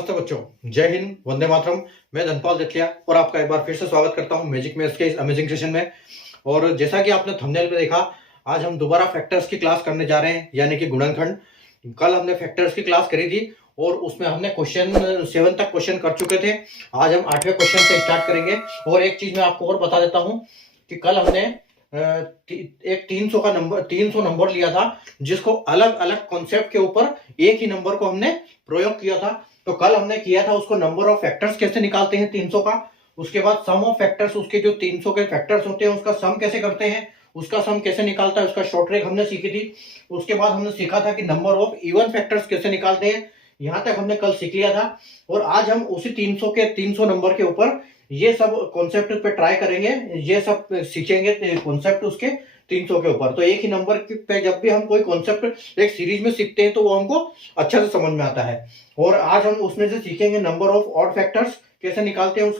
नमस्ते बच्चों, जय हिंद, वंदे मातरम। मैं धनपाल जटिया और आपका एक बार फिर से स्वागत करता हूं मैजिक मैथ्स के इस अमेजिंग सेशन में। और जैसा कि आपने थंबनेल में देखा, आज हम दोबारा फैक्टर्स की क्लास करने जा रहे हैं, यानी कि गुणनखंड। कल हमने फैक्टर्स की क्लास करी थी और उसमें हमने क्वेश्चन 7 तक क्वेश्चन कर चुके थे। आज हम 8वें क्वेश्चन से स्टार्ट करेंगे। और एक चीज मैं आपको और बता देता हूँ कि कल हमने एक 300 नंबर लिया था, जिसको अलग अलग कॉन्सेप्ट के ऊपर एक ही नंबर को हमने प्रयोग किया था। तो कल हमने किया था उसको नंबर ऑफ फैक्टर्स कैसे निकालते हैं 300 का। उसके बाद सम ऑफ फैक्टर्स, उसके जो 300 के फैक्टर्स होते हैं उसका सम कैसे करते हैं, उसका सम कैसे निकालता है, उसका शॉर्ट ट्रिक हमने सीखी थी। उसके बाद हमने सीखा था कि नंबर ऑफ इवन फैक्टर्स कैसे निकालते हैं। यहां तक हमने कल सीख लिया था। और आज हम उसी 300 नंबर के ऊपर ये सब कॉन्सेप्ट पे ट्राई करेंगे, ये सब सीखेंगे कॉन्सेप्ट उसके 300 के ऊपर। तो एक ही नंबर पे जब भी हम कोई कॉन्सेप्ट एक सीरीज में सीखते हैं तो वो हमको अच्छे से समझ में आता है। और आज हम उसमें से सीखेंगे नंबर ऑफ ऑड फैक्टर्स कैसे निकालते हैं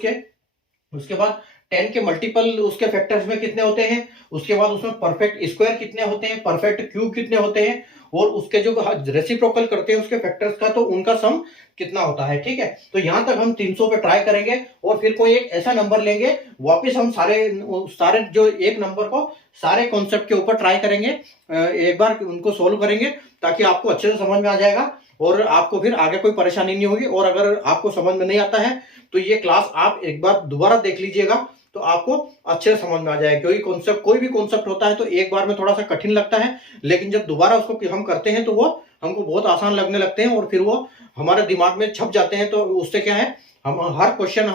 उसके बाद 10 के मल्टीपल उसके फैक्टर्स में कितने होते हैं, उसके बाद उसमें परफेक्ट स्क्वायर कितने होते हैं, परफेक्ट क्यूब कितने होते हैं, और उसके जो रेसिप्रोकल करते हैं उसके फैक्टर्स का तो उनका सम कितना होता है। ठीक है, तो यहां तक हम 300 पे ट्राई करेंगे और फिर कोई एक ऐसा नंबर लेंगे, वापस हम सारे जो एक नंबर को सारे कॉन्सेप्ट के ऊपर ट्राई करेंगे, एक बार उनको सोल्व करेंगे ताकि आपको अच्छे से समझ में आ जाएगा और आपको फिर आगे कोई परेशानी नहीं होगी। और अगर आपको समझ में नहीं आता है तो ये क्लास आप एक बार दोबारा देख लीजिएगा तो आपको अच्छे से समझ में आ जाएगा। क्योंकि कॉन्सेप्ट, कोई भी कॉन्सेप्ट होता है तो एक बार में थोड़ा सा कठिन लगता है, लेकिन जब दोबारा उसको हम करते हैं तो वो हमको बहुत आसान लगने लगते हैं और फिर वो हमारे दिमाग में छप जाते हैं। तो उससे क्या है, हम हर क्वेश्चन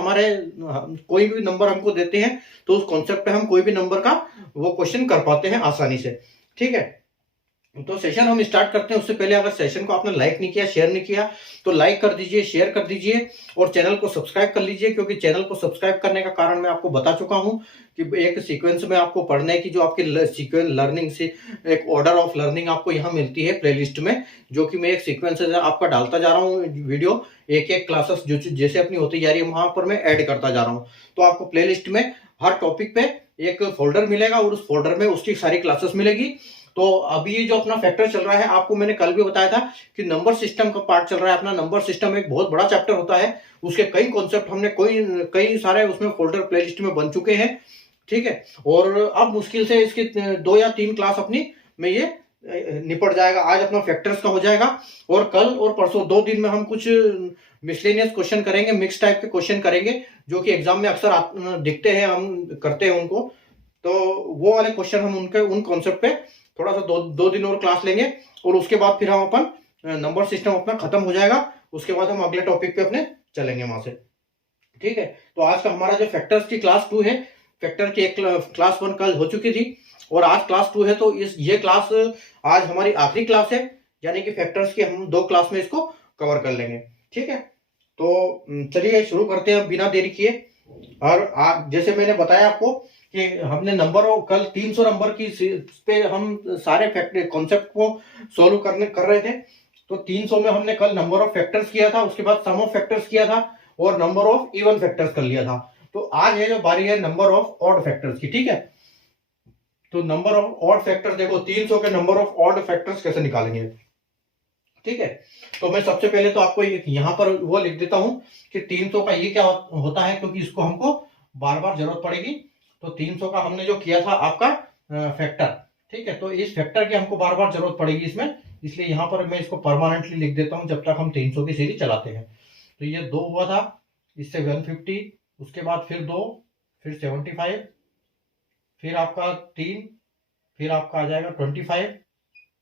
कोई भी नंबर हमको देते हैं तो उस कॉन्सेप्ट पे हम कोई भी नंबर का वो क्वेश्चन कर पाते हैं आसानी से। ठीक है, तो सेशन हम स्टार्ट करते हैं। उससे पहले अगर सेशन को आपने लाइक नहीं किया, शेयर नहीं किया तो लाइक कर दीजिए, शेयर कर दीजिए और चैनल को सब्सक्राइब कर लीजिए। क्योंकि चैनल को सब्सक्राइब करने का कारण मैं आपको बता चुका हूं कि एक सीक्वेंस में आपको पढ़ने की जो आपकी सीक्वेंस लर्निंग से एक ऑर्डर ऑफ लर्निंग आपको यहाँ मिलती है प्लेलिस्ट में, जो कि मैं एक सीक्वेंस आपका डालता जा रहा हूँ वीडियो। एक एक क्लासेस जो जैसे अपनी होती जा रही है वहां पर मैं ऐड करता जा रहा हूँ। तो आपको प्लेलिस्ट में हर टॉपिक पे एक फोल्डर मिलेगा और उस फोल्डर में उसकी सारी क्लासेस मिलेगी। तो अभी ये जो अपना फैक्टर चल रहा है, आपको मैंने कल भी बताया था कि नंबर सिस्टम का पार्ट चल रहा है अपना। नंबर सिस्टम एक बहुत बड़ा चैप्टर होता है, उसके कई कॉन्सेप्ट हमने कई सारे उसमें फोल्डर प्लेलिस्ट में बन चुके हैं। ठीक है, और अब मुश्किल से इसकी 2 या 3 क्लास अपनी में ये निपट जाएगा। आज अपना फैक्टर्स का हो जाएगा और कल और परसों 2 दिन में हम कुछ मिसलेनियस क्वेश्चन करेंगे, मिक्स टाइप के क्वेश्चन करेंगे जो कि एग्जाम में अक्सर दिखते हैं, हम करते हैं उनको। तो वो वाले क्वेश्चन हम उन कॉन्सेप्ट पे थोड़ा सा दो दिन और क्लास लेंगे और उसके बाद फिर हम अपन नंबर सिस्टम अपना खत्म हो जाएगा। उसके बाद हम अगले टॉपिक पे अपने चलेंगे वहां से। ठीक है, तो आज का हमारा जो फैक्टर्स की क्लास 2 है, फैक्टर की एक क्लास 1 कल हो चुकी थी और आज क्लास 2 है। तो ये क्लास आज हमारी आखिरी क्लास है, यानी कि फैक्टर्स की हम 2 क्लास में इसको कवर कर लेंगे। ठीक है, तो चलिए शुरू करते हैं बिना देरी किए। और जैसे मैंने बताया आपको कि हमने कल 300 नंबर की पे हम सारे फैक्टर कॉन्सेप्ट को सोल्व कर रहे थे। तो 300 में हमने कल नंबर ऑफ फैक्टर्स किया था, उसके बाद सम ऑफ फैक्टर्स किया था और नंबर ऑफ इवन फैक्टर्स कर लिया था। तो आज है जो बारी है नंबर ऑफ ऑड फैक्टर्स की। ठीक है, तो नंबर ऑफ ऑड फैक्टर्स देखो, 300 के नंबर ऑफ ऑड फैक्टर्स कैसे निकालेंगे। ठीक है, तो मैं सबसे पहले तो आपको यहां पर वो लिख देता हूं कि 300 का ये क्या होता है, क्योंकि इसको हमको बार बार जरूरत पड़ेगी। तो 300 का हमने जो किया था आपका फैक्टर, ठीक है, तो इस फैक्टर की हमको बार बार जरूरत पड़ेगी इसमें, इसलिए यहां पर मैं इसको परमानेंटली लिख देता हूं जब तक हम 300 की सीरीज चलाते हैं। तो ये 2 हुआ था, इससे 150, उसके बाद फिर 2, फिर 75, फिर आपका 3, फिर आपका आ जाएगा 25,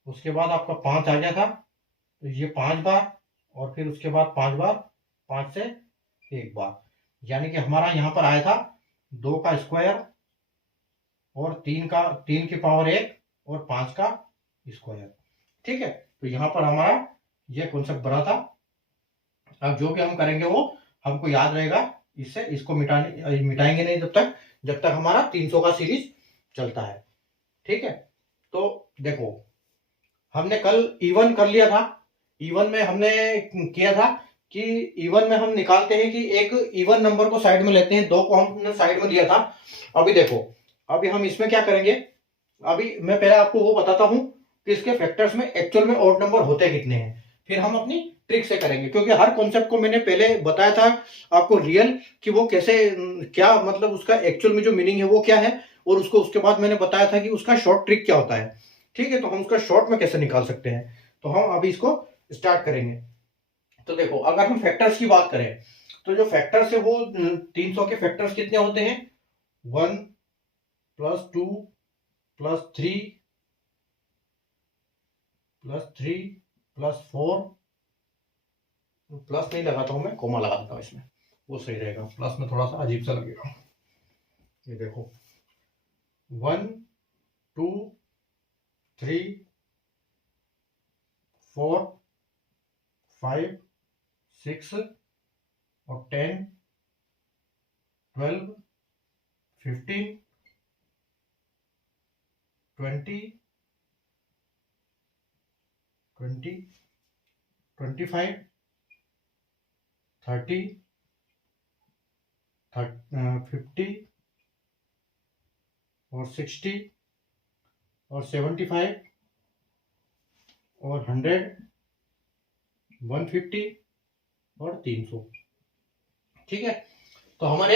उसके बाद आपका 5 आ गया था, तो ये 5 बार और फिर उसके बाद 5 बार, 5 से 1 बार, यानी कि हमारा यहां पर आया था 2 का स्क्वायर और 3 की पावर 1 और 5 का स्क्वायर। ठीक है, तो यहां पर हमारा ये कॉन्सेप्ट बना था। अब जो भी हम करेंगे वो हमको याद रहेगा, इससे इसको मिटाएंगे नहीं जब तक हमारा 300 का सीरीज चलता है। ठीक है, तो देखो हमने कल इवन कर लिया था। इवन में हमने किया था कि इवन में हम निकालते हैं कि एक इवन नंबर को साइड में लेते हैं, 2 को हमने साइड में लिया था। अभी देखो, अभी हम इसमें क्या करेंगे, अभी मैं पहले आपको वो बताता हूं कि इसके फैक्टर्स में एक्चुअल में ऑड नंबर होते कितने हैं। फिर हम अपनी ट्रिक से करेंगे, क्योंकि हर कॉन्सेप्ट को मैंने पहले बताया था आपको रियल कि वो कैसे क्या मतलब उसका एक्चुअल में जो मीनिंग है वो क्या है, और उसको उसके बाद मैंने बताया था कि उसका शॉर्ट ट्रिक क्या होता है। ठीक है, तो हम उसका शॉर्ट में कैसे निकाल सकते हैं, तो हम अभी इसको स्टार्ट करेंगे। तो देखो, अगर हम फैक्टर्स की बात करें तो जो फैक्टर्स है वो 300 के फैक्टर्स कितने होते हैं, 1 plus 2 plus 3 plus 3 plus 4, plus नहीं लगाता हूं मैं, कोमा लगा देता हूं इसमें, वो सही रहेगा, प्लस में थोड़ा सा अजीब सा लगेगा। ये देखो 1 2 3 4 5 6 और 10 12 15 20 20 25 30 50 और 60 और 75 और 100 150 और 300। ठीक है, तो हमारे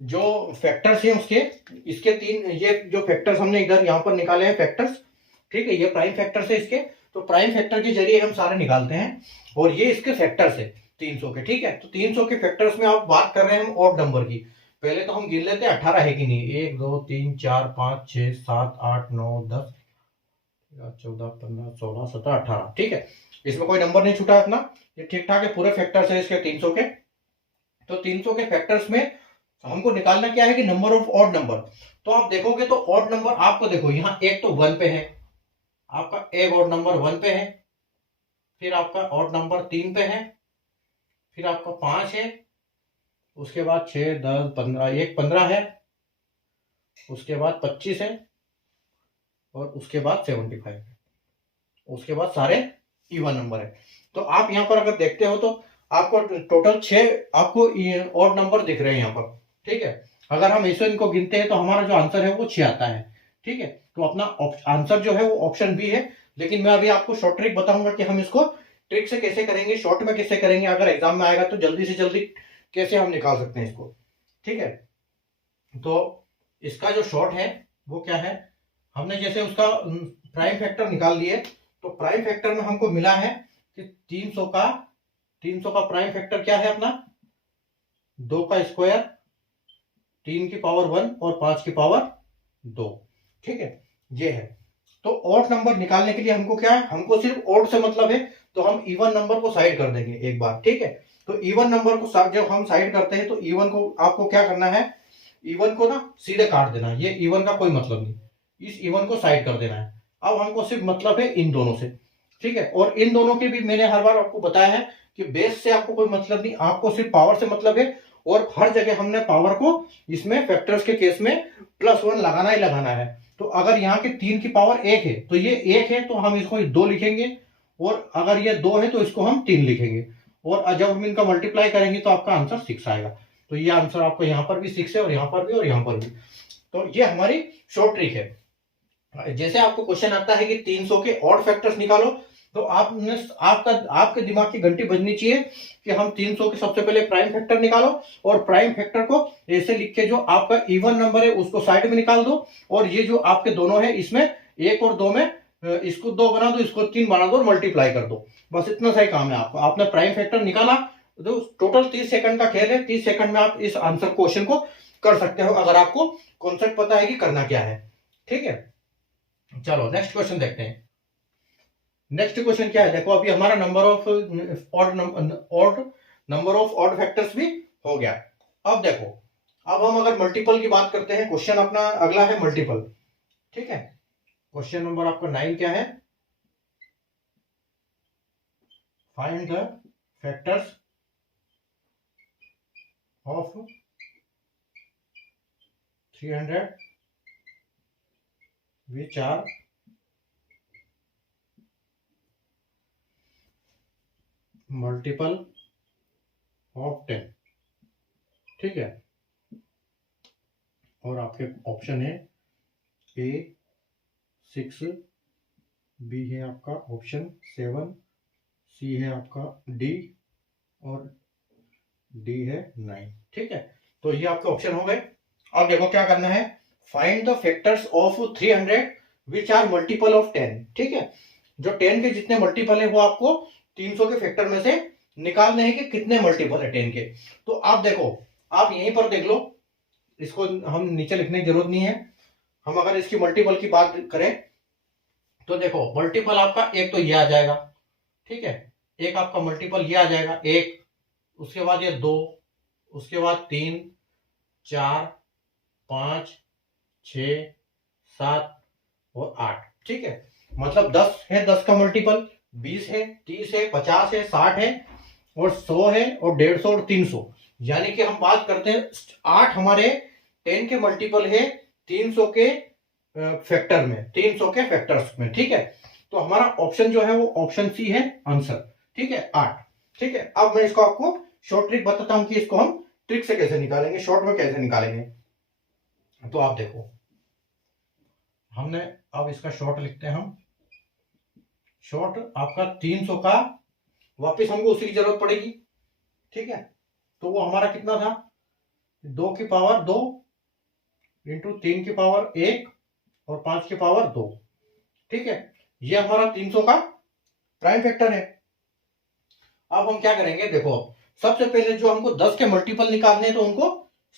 जो फैक्टर्स हैं उसके, इसके तीन, ये जो फैक्टर्स हमने इधर यहाँ पर निकाले हैं फैक्टर्स, ठीक है, ये प्राइम फैक्टर्स है इसके, तो प्राइम फैक्टर के जरिए हम सारे निकालते हैं, और ये इसके फैक्टर्स है 300 के। ठीक है, तो 300 के फैक्टर्स में आप बात कर रहे हैं हम ऑड नंबर की, पहले तो हम गिन लेते हैं 18 है कि नहीं, 1 2 3 4 5 6 7 8 9 10 14 15 16 17 18। ठीक है, इसमें कोई नंबर नहीं छूटा अपना, ये ठीक ठाक है, पूरे फैक्टर्स है इसके 300 के। तो 300 के फैक्टर्स में हमको निकालना क्या है कि नंबर ऑफ ऑड नंबर। तो आप देखोगे तो ऑड नंबर आपको देखो यहाँ एक तो 1 पे है, आपका एक ऑड नंबर 1 पे है, फिर आपका ऑड नंबर 3 पे है, फिर आपका 5 है, उसके बाद 6 10 15, एक 15 है, उसके बाद 25 है, और उसके बाद 75 है, उसके बाद सारे इवन नंबर है। तो आप यहाँ पर अगर देखते हो तो आपको टोटल 6 आपको ऑड नंबर दिख रहे हैं यहाँ पर। ठीक है, अगर हम ऐसे इनको गिनते हैं तो हमारा जो आंसर है वो 6 आता है। ठीक है, तो अपना आंसर जो है वो ऑप्शन बी है, लेकिन मैं अभी आपको शॉर्ट ट्रिक बताऊंगा कि हम इसको ट्रिक से कैसे करेंगे, शॉर्ट में कैसे करेंगे, अगर एग्जाम में आएगा तो जल्दी से जल्दी कैसे हम निकाल सकते हैं इसको। ठीक है, तो इसका जो शॉर्ट है वो क्या है, हमने जैसे उसका प्राइम फैक्टर निकाल लिए, तो प्राइम फैक्टर में हमको मिला है कि 300 का प्राइम फैक्टर क्या है अपना, 2 का स्क्वायर, 3 की पावर 1 और 5 की पावर 2। ठीक है, ये है। तो ऑड नंबर निकालने के लिए हमको क्या है, हमको सिर्फ ऑड से मतलब है, तो हम इवन नंबर को साइड कर देंगे एक बार। ठीक है, तो इवन नंबर को जब हम साइड करते हैं तो इवन को आपको क्या करना है, इवन को ना सीधे काट देना, ये इवन का कोई मतलब नहीं, इस इवन को साइड कर देना है। अब हमको सिर्फ मतलब है इन दोनों से। ठीक है, और इन दोनों के भी मैंने हर बार आपको बताया है कि बेस से आपको कोई मतलब नहीं, आपको सिर्फ पावर से मतलब है, और हर जगह हमने पावर को इसमें फैक्टर्स के केस में +1 लगाना ही लगाना है। तो अगर यहाँ के 3 की पावर 1 है तो ये 1 है, तो हम इसको 2 लिखेंगे, और अगर ये 2 है तो इसको हम 3 लिखेंगे, और जब हम इनका मल्टीप्लाई करेंगे तो आपका आंसर 6 आएगा। तो ये आंसर आपको यहाँ पर भी 6 है, और यहाँ पर भी, और यहाँ पर भी। तो ये हमारी शॉर्ट ट्रिक है। जैसे आपको क्वेश्चन आता है कि 300 के ऑड फैक्टर्स निकालो, तो आपने आपके दिमाग की घंटी बजनी चाहिए कि हम 300 के सबसे पहले प्राइम फैक्टर निकालो, और प्राइम फैक्टर को ऐसे लिख के जो आपका इवन नंबर है उसको साइड में निकाल दो, और ये जो आपके दोनों है इसमें 1 और 2 में इसको 2 बना दो, इसको 3 बना दो, और मल्टीप्लाई कर दो। बस इतना सा ही काम है आपका, आपने प्राइम फैक्टर निकाला, तो टोटल 30 सेकंड का खेल है, 30 सेकंड में आप इस आंसर क्वेश्चन को कर सकते हो, अगर आपको कॉन्सेप्ट पता है कि करना क्या है। ठीक है, चलो नेक्स्ट क्वेश्चन देखते हैं। नेक्स्ट क्वेश्चन क्या है, देखो अभी हमारा नंबर ऑफ ऑड फैक्टर्स भी हो गया। अब देखो, अब हम अगर मल्टीपल की बात करते हैं, क्वेश्चन अपना अगला है मल्टीपल। ठीक है, क्वेश्चन नंबर आपका 9 क्या है, find the factors of 300 which are multiple of 10। ठीक है, और आपके ऑप्शन है ए 6, बी है आपका ऑप्शन 7, सी है आपका डी और डी है 9। ठीक है, तो ये आपके ऑप्शन हो गए। अब देखो क्या करना है, find the factors of 300 which are multiple of 10। ठीक है, जो 10 के जितने मल्टीपल है वो आपको 300 के फैक्टर में से निकालने हैं कि कितने मल्टीपल है 10 के। तो आप देखो, आप यहीं पर देख लो, इसको हम नीचे लिखने की जरूरत नहीं है। हम अगर इसकी मल्टीपल की बात करें तो देखो मल्टीपल आपका एक तो ये आ जाएगा। ठीक है, एक आपका मल्टीपल ये आ जाएगा एक, उसके बाद ये 2, उसके बाद 3, 4, 5, 6, 7 और 8। ठीक है, मतलब 10 है, 10 का मल्टीपल 20 है, 30 है, 50 है, 60 है और 100 है और 150 और 300। यानी कि हम बात करते हैं 8 हमारे 10 के मल्टीपल है 300 के फैक्टर में, 300 के फैक्टर्स में। ठीक है, तो हमारा ऑप्शन जो है वो ऑप्शन सी है आंसर। ठीक है, 8। ठीक है, अब मैं इसको आपको शॉर्ट ट्रिक बताता हूं कि इसको हम ट्रिक से कैसे निकालेंगे, शॉर्ट में कैसे निकालेंगे। तो आप देखो, हमने अब इसका शॉर्ट लिखते हैं हम। शॉर्ट आपका 300 का, वापस हमको उसी की जरूरत पड़ेगी। ठीक है, तो वो हमारा कितना था, 2 की पावर 2 इंटू 3 की पावर 1 और 5 की पावर 2। ठीक है, ये हमारा 300 का प्राइम फैक्टर है। अब हम क्या करेंगे, देखो सबसे पहले जो हमको 10 के मल्टीपल निकालने हैं तो उनको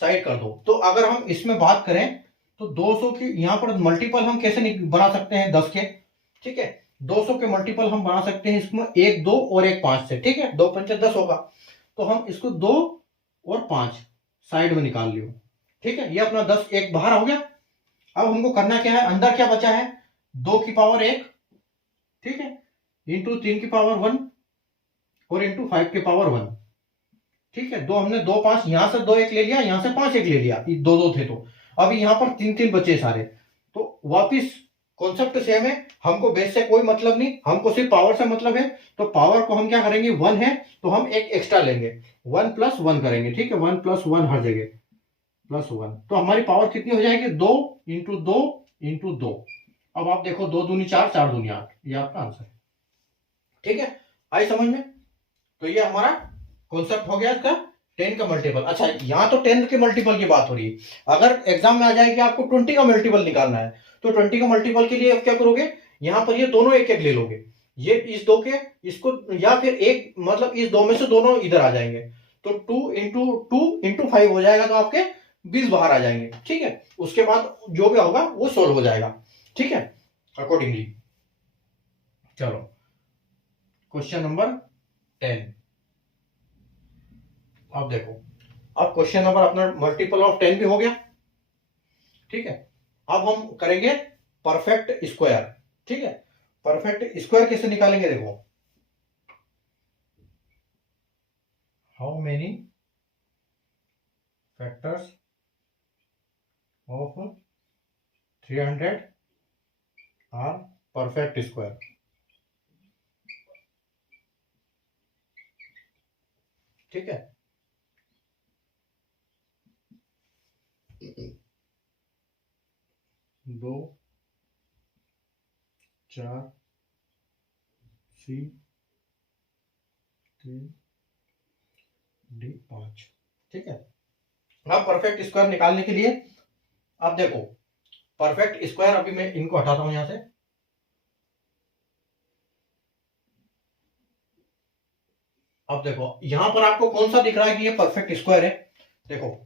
साइड कर दो। तो अगर हम इसमें बात करें तो 200 की यहां पर मल्टीपल हम कैसे बना सकते हैं 10 के। ठीक है, 200 के मल्टीपल हम बना सकते हैं इसमें 1 2 और 1 5 से। ठीक है, 2 पंचे 10 होगा, तो हम इसको 2 और 5 साइड में निकाल लियो। ठीक है, ये अपना 10 एक बाहर हो गया। अब हमको करना क्या है, अंदर क्या बचा है, 2 की पावर 1, ठीक है, इंटू 3 की पावर 1 और इंटू 5 की पावर 1। ठीक है, दो हमने 2 5 यहां से 2 1 ले लिया, यहां से 5 1 ले लिया, 2 2 थे, तो अभी यहां पर 3 3 बचे सारे। तो वापिस कॉन्सेप्ट सेम है, हमको बेस से कोई मतलब नहीं, हमको सिर्फ पावर से मतलब है। तो पावर को हम क्या करेंगे, 1 है तो हम एक एक्स्ट्रा लेंगे, 1 + 1 करेंगे। ठीक है, 1 + 1 हर जगह +1, तो हमारी पावर कितनी हो जाएगी, 2 × 2 × 2। अब आप देखो 2 दूनी 4, 4 दूनी 8, ये आपका आंसर है। ठीक है, आई समझ में। तो ये हमारा कॉन्सेप्ट हो गया इसका 10 का मल्टीपल। अच्छा, यहां तो 10 के मल्टीपल की बात हो रही है। अगर एग्जाम में आ जाए कि आपको 20 का मल्टीपल निकालना है तो 20 का मल्टीपल के लिए आप क्या करोगे, यहां पर ये दोनों एक एक ले लोगे, ये इस 2 के इसको, या फिर एक मतलब इस 2 में से दोनों इधर आ जाएंगे, तो 2 × 2 × 5 हो जाएगा, तो आपके 20 बाहर आ जाएंगे। ठीक है, उसके बाद जो भी होगा वो सोल्व हो जाएगा। ठीक है, अकॉर्डिंगली। चलो क्वेश्चन नंबर 10। अब देखो, अब क्वेश्चन नंबर अपना मल्टीपल ऑफ 10 भी हो गया। ठीक है, अब हम करेंगे परफेक्ट स्क्वायर। ठीक है, परफेक्ट स्क्वायर कैसे निकालेंगे, देखो how many factors of 300 are perfect square. ठीक है, 2 4 C 3 D 5। ठीक है, अब परफेक्ट स्क्वायर निकालने के लिए अब देखो, परफेक्ट स्क्वायर अभी मैं इनको हटाता हूं यहां से। अब देखो यहां पर आपको कौन सा दिख रहा है कि ये परफेक्ट स्क्वायर है, देखो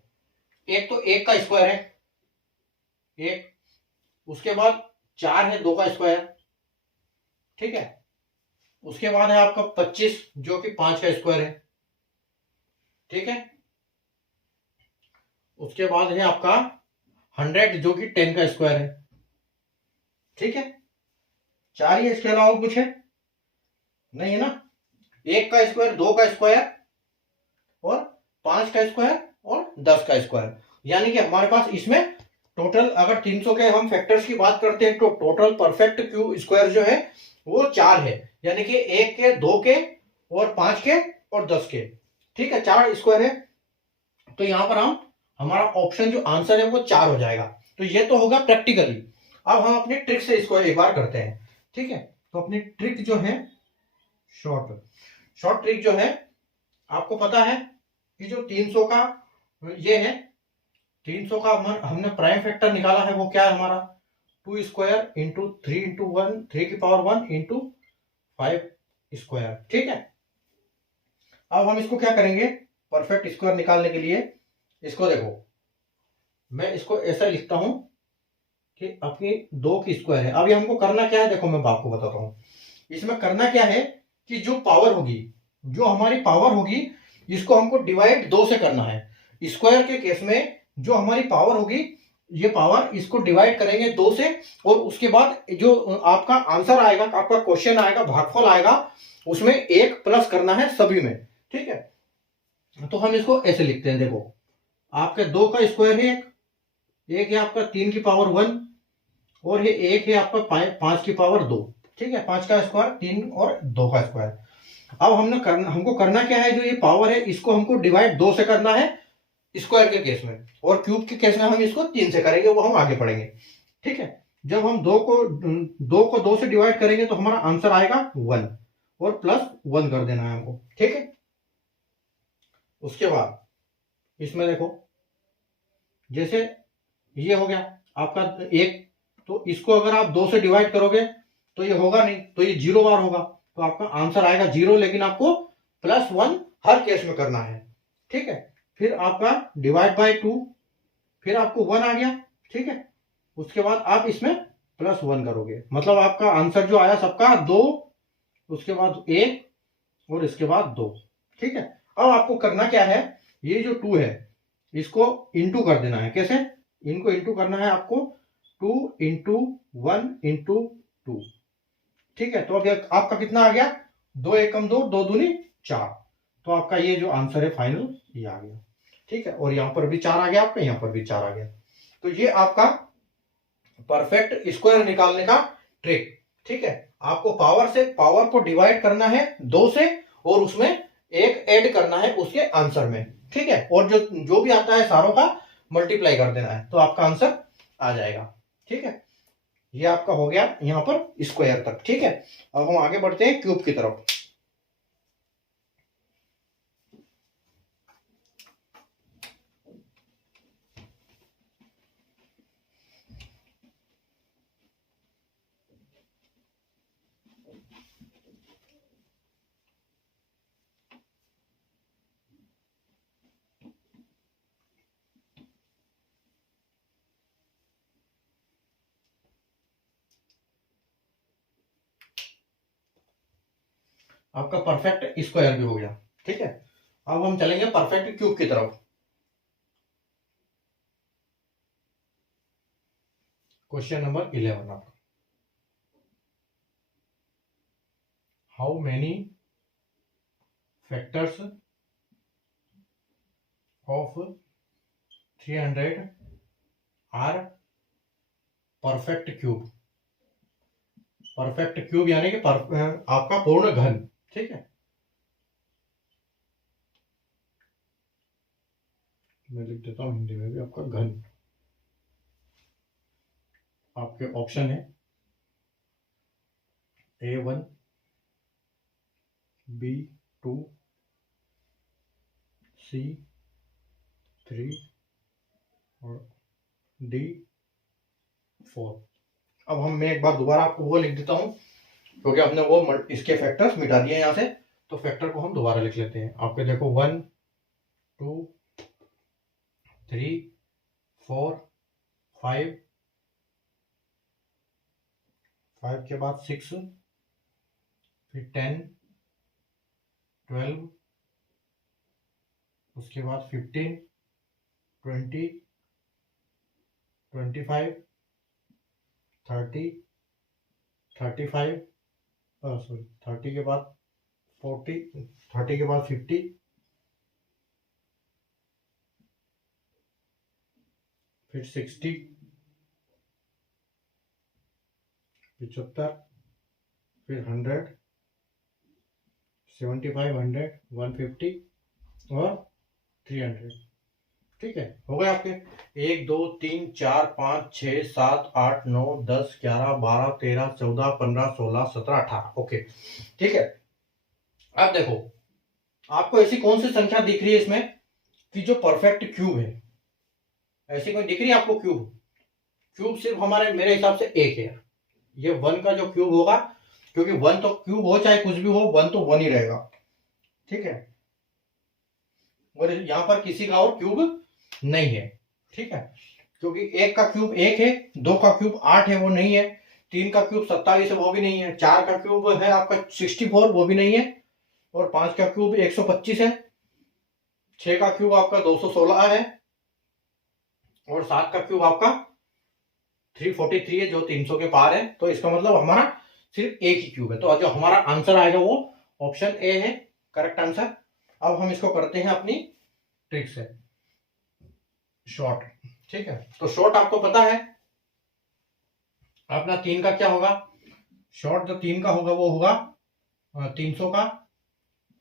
एक तो 1 का स्क्वायर है, एक, उसके बाद 4 है 2 का स्क्वायर। ठीक है, उसके बाद है आपका 25 जो कि 5 का स्क्वायर है। ठीक है, उसके बाद है आपका 100 जो कि 10 का स्क्वायर है। ठीक है, 4 ही है, इसके अलावा कुछ है नहीं है ना, 1 का स्क्वायर, 2 का स्क्वायर और 5 का स्क्वायर और 10 का स्क्वायर। यानी कि हमारे पास इसमें टोटल, अगर 300 के हम फैक्टर्स की बात करते हैं तो टोटल परफेक्ट क्यू स्क्वायर जो है वो 4 है, यानी कि 1 के, 2 के और 5 के और 10 के। ठीक है, 4 स्क्वायर है, तो यहां पर हम, हमारा ऑप्शन जो आंसर है वो 4 हो जाएगा। तो ये तो होगा प्रैक्टिकली। अब हम अपनी ट्रिक से इसको एक बार करते हैं। ठीक है, तो अपनी ट्रिक जो है शॉर्ट शॉर्ट ट्रिक जो है, आपको पता है कि जो 300 का ये है, 300 का हमने प्राइम फैक्टर निकाला है, वो क्या है हमारा 2² इंटू 3 इंटू 1 3 की पावर 1 इंटू 5²। ठीक है, अब हम इसको क्या करेंगे, परफेक्ट स्क्वायर निकालने के लिए इसको देखो, मैं इसको ऐसा लिखता हूं कि अपनी 2 की स्क्वायर है। अभी हमको करना क्या है, देखो मैं आपको बताता हूं, इसमें करना क्या है कि जो पावर होगी, जो हमारी पावर होगी, इसको हमको डिवाइड 2 से करना है। स्क्वायर के केस में जो हमारी पावर होगी, ये पावर इसको डिवाइड करेंगे 2 से, और उसके बाद जो आपका आंसर आएगा, आपका क्वेश्चन आएगा, भागफल आएगा, उसमें 1 प्लस करना है सभी में। ठीक है, तो हम इसको ऐसे लिखते हैं, देखो आपके 2 का स्क्वायर है, एक है आपका 3 की पावर 1, और ये एक है आपका 5 की पावर 2। ठीक है, 5 का स्क्वायर 3 और 2 का स्क्वायर। अब हमको करना क्या है, जो ये पावर है इसको हमको डिवाइड 2 से करना है स्क्वायर के केस में, और क्यूब के केस में हम इसको 3 से करेंगे, वो हम आगे पढ़ेंगे। ठीक है, जब हम 2 से डिवाइड करेंगे तो हमारा आंसर आएगा 1, और प्लस 1 कर देना है हमको। ठीक है, उसके बाद इसमें देखो, जैसे ये हो गया आपका 1, तो इसको अगर आप 2 से डिवाइड करोगे तो ये होगा नहीं, तो ये 0 बार होगा, तो आपका आंसर आएगा 0, लेकिन आपको +1 हर केस में करना है। ठीक है, फिर आपका डिवाइड बाय 2, फिर आपको 1 आ गया। ठीक है, उसके बाद आप इसमें +1 करोगे, मतलब आपका आंसर जो आया सबका 2, उसके बाद 1, और इसके बाद 2। ठीक है, अब आपको करना क्या है, ये जो 2 है इसको इंटू कर देना है। कैसे, इनको इंटू करना है आपको, 2 इंटू 1 इंटू 2। ठीक है, तो अब आपका कितना आ गया, 2 एकम 2, 2 दूनी 4, तो आपका ये जो आंसर है फाइनल ये आ गया। ठीक है, और यहां पर भी 4 आ गया आपका, यहां पर भी 4 आ गया। तो ये आपका परफेक्ट स्क्वायर निकालने का ट्रिक। ठीक है, आपको पावर को डिवाइड करना है 2 से, और उसमें 1 ऐड करना है उसके आंसर में। ठीक है, और जो भी आता है सारों का मल्टीप्लाई कर देना है, तो आपका आंसर आ जाएगा। ठीक है, ये आपका हो गया यहां पर स्क्वायर तक। ठीक है, अब हम आगे बढ़ते हैं क्यूब की तरफ। आपका परफेक्ट स्क्वायर भी हो गया। ठीक है, अब हम चलेंगे परफेक्ट क्यूब की तरफ। क्वेश्चन नंबर 11 आपका, how many factors of 300 are perfect cube. Perfect cube यानी कि आपका पूर्ण घन। ठीक है, मैं लिख देता हूं हिंदी में भी, आपका घन। आपके ऑप्शन है A1, B2, C3 और D4। अब मैं एक बार दोबारा आपको वो लिख देता हूं, क्योंकि हमने वो इसके फैक्टर्स मिटा दिए यहां से, तो फैक्टर को हम दोबारा लिख लेते हैं। आपके देखो 1 2 3 4 5, 5 के बाद 6, फिर 10 12, उसके बाद 15 20 25 30 35, सॉरी 30 के बाद 40, 30 के बाद 50, फिर 60, 75, फिर 100, 75, 100, 150 और 300। ठीक है, हो गए आपके 1 2 3 4 5 6 7 8 9 10 11 12 13 14 15 16 17 18। ओके, ठीक है, अब देखो, आपको ऐसी कौन सी संख्या दिख रही है इसमें कि जो परफेक्ट क्यूब है? ऐसी कोई दिख रही है आपको क्यूब? क्यूब सिर्फ हमारे मेरे हिसाब से एक है, ये वन का जो क्यूब होगा, क्योंकि वन तो क्यूब हो चाहे कुछ भी हो, वन तो वन ही रहेगा, ठीक है। और यहां पर किसी का और क्यूब नहीं है, ठीक है, क्योंकि एक का क्यूब एक है, दो का क्यूब आठ है, वो नहीं है, तीन का क्यूब 27 है, वो भी नहीं है, चार का क्यूब है आपका 64, वो भी नहीं है, और पांच का क्यूब 125 है, छह का क्यूब आपका 216 है, और सात का क्यूब आपका 343 है, जो 300 के पार है। तो इसका मतलब हमारा सिर्फ एक ही क्यूब है, तो जो हमारा आंसर आएगा वो ऑप्शन ए है करेक्ट आंसर। अब हम इसको करते हैं अपनी ट्रिक से शॉर्ट, ठीक है। तो शॉर्ट आपको पता है अपना तीन का क्या होगा, शॉर्ट जो तीन का होगा वो होगा 300 का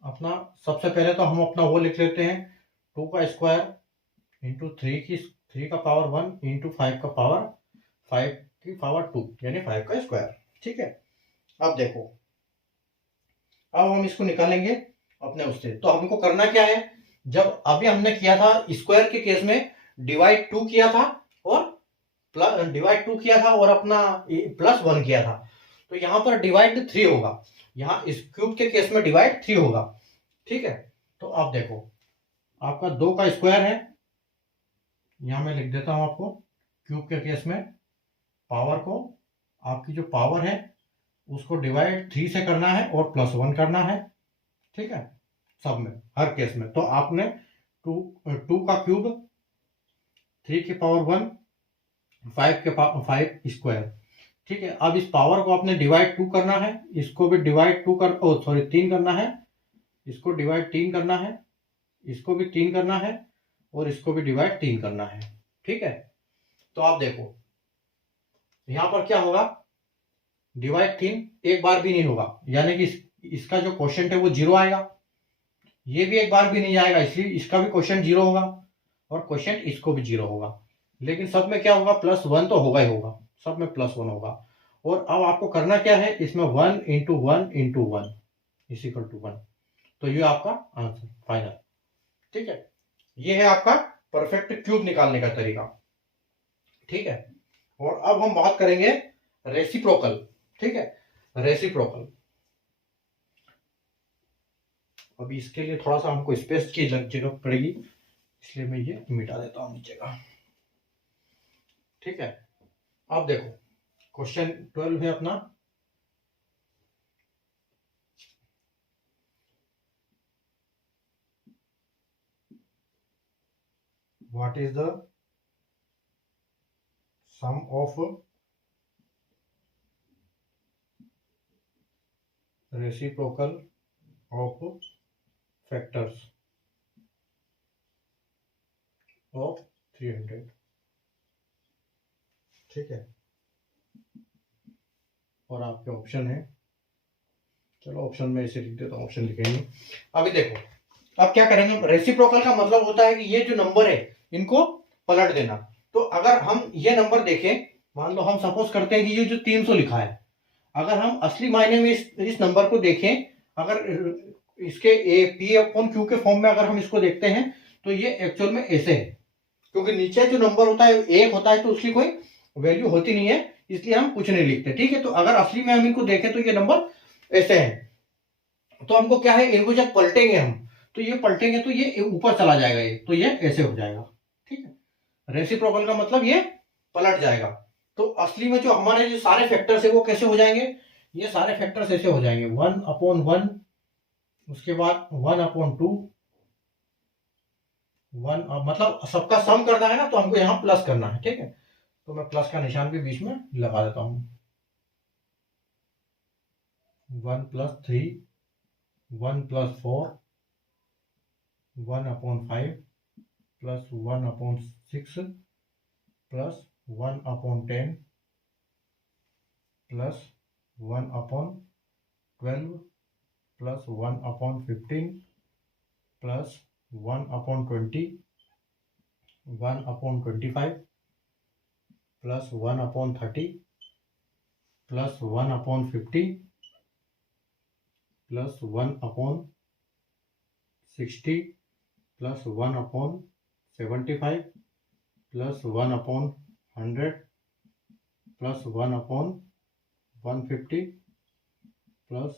अपना। सबसे पहले तो हम अपना वो लिख लेते हैं, 2 का स्क्वायर इंटू थ्री का पावर 1 इंटू 5 का पावर 5 की पावर 2, यानी 5 का स्क्वायर, ठीक है। अब देखो, अब हम इसको निकालेंगे अपने उससे। तो हमको करना क्या है, जब अभी हमने किया था स्क्वायर के केस में डिवाइड 2 किया था और डिवाइड 2 किया था और अपना प्लस 1 किया था, तो यहां पर डिवाइड 3 होगा, यहाँ इस क्यूब के केस में डिवाइड 3 होगा, ठीक है। तो अब देखो, आपका 2 का स्क्वायर है, यहां मैं लिख देता हूं आपको, क्यूब के केस में पावर को, आपकी जो पावर है उसको डिवाइड 3 से करना है और प्लस 1 करना है, ठीक है, सब में हर केस में। तो आपने टू का क्यूब 3 की पावर 1 5 के पावर 5 स्क्वायर, ठीक है। अब इस पावर को आपने डिवाइड 2 करना है, इसको भी डिवाइड 2 कर ओ सॉरी 3 करना है, इसको डिवाइड 3 करना है, इसको भी 3 करना है, और इसको भी डिवाइड 3 करना है, ठीक है। तो आप देखो यहां पर क्या होगा, डिवाइड 3 एक बार भी नहीं होगा, यानी कि इसका जो क्वेश्चन है वो जीरो आएगा, ये भी एक बार भी नहीं आएगा, इसलिए इसका भी क्वेश्चन जीरो होगा, और क्वेश्चन इसको भी जीरो होगा। लेकिन सब में क्या होगा, प्लस 1 तो होगा ही होगा, सब में प्लस 1 होगा। और अब आपको करना क्या है, इसमें 1 into 1 into 1 is equal to 1, तो ये आपका आंसर फाइनल, ठीक है। ये है आपका परफेक्ट क्यूब निकालने का तरीका, ठीक है। और अब हम बात करेंगे रेसिप्रोकल, ठीक है, रेसिप्रोकल। अभी इसके लिए थोड़ा सा हमको स्पेस की जरूरत पड़ेगी, इसलिए मैं ये मिटा देता हूं नीचे का, ठीक है। अब देखो क्वेश्चन 12 है अपना, what is the sum of reciprocal of factors of 300, ठीक है। और आपके ऑप्शन है, चलो ऑप्शन में इसे लिख देता हूँ, ऑप्शन लिखेंगे। अभी देखो अब क्या करेंगे, रेसिप्रोकल का मतलब होता है कि ये जो नंबर है इनको पलट देना। तो अगर हम ये नंबर देखें, मान लो हम सपोज करते हैं कि ये जो 300 लिखा है, अगर हम असली मायने में इस नंबर को देखें, अगर इसके ए पी अपॉन क्यू के फॉर्म में अगर हम इसको देखते हैं, तो ये एक्चुअल में ऐसे है, क्योंकि नीचे जो नंबर होता है एक होता है तो उसकी कोई वैल्यू होती नहीं है, इसलिए हम कुछ नहीं लिखते, ठीक है। तो अगर असली में हम इनको देखें तो ये नंबर ऐसे है, तो हमको क्या है, इनको जब पलटेंगे हम, तो ये पलटेंगे तो ये ऊपर चला जाएगा, ये तो ये ऐसे हो जाएगा, ठीक है। रेसिप्रोकल का मतलब ये पलट जाएगा। तो असली में जो हमारे जो सारे फैक्टर्स है वो कैसे हो जाएंगे, ये सारे फैक्टर्स ऐसे हो जाएंगे, 1/1, उसके बाद 1/2, मतलब सबका सम करना है ना, तो हमको यहाँ प्लस करना है, ठीक है। तो मैं प्लस का निशान भी बीच में लगा देता हूं, 1+3, 1+4, 1/5 plus 1/6 plus 1/10 plus 1/12 plus 1/15 plus 1/20, 1/25 plus 1/30 plus 1/50 plus 1/60 plus 1/75 plus 1/100 plus 1/150 plus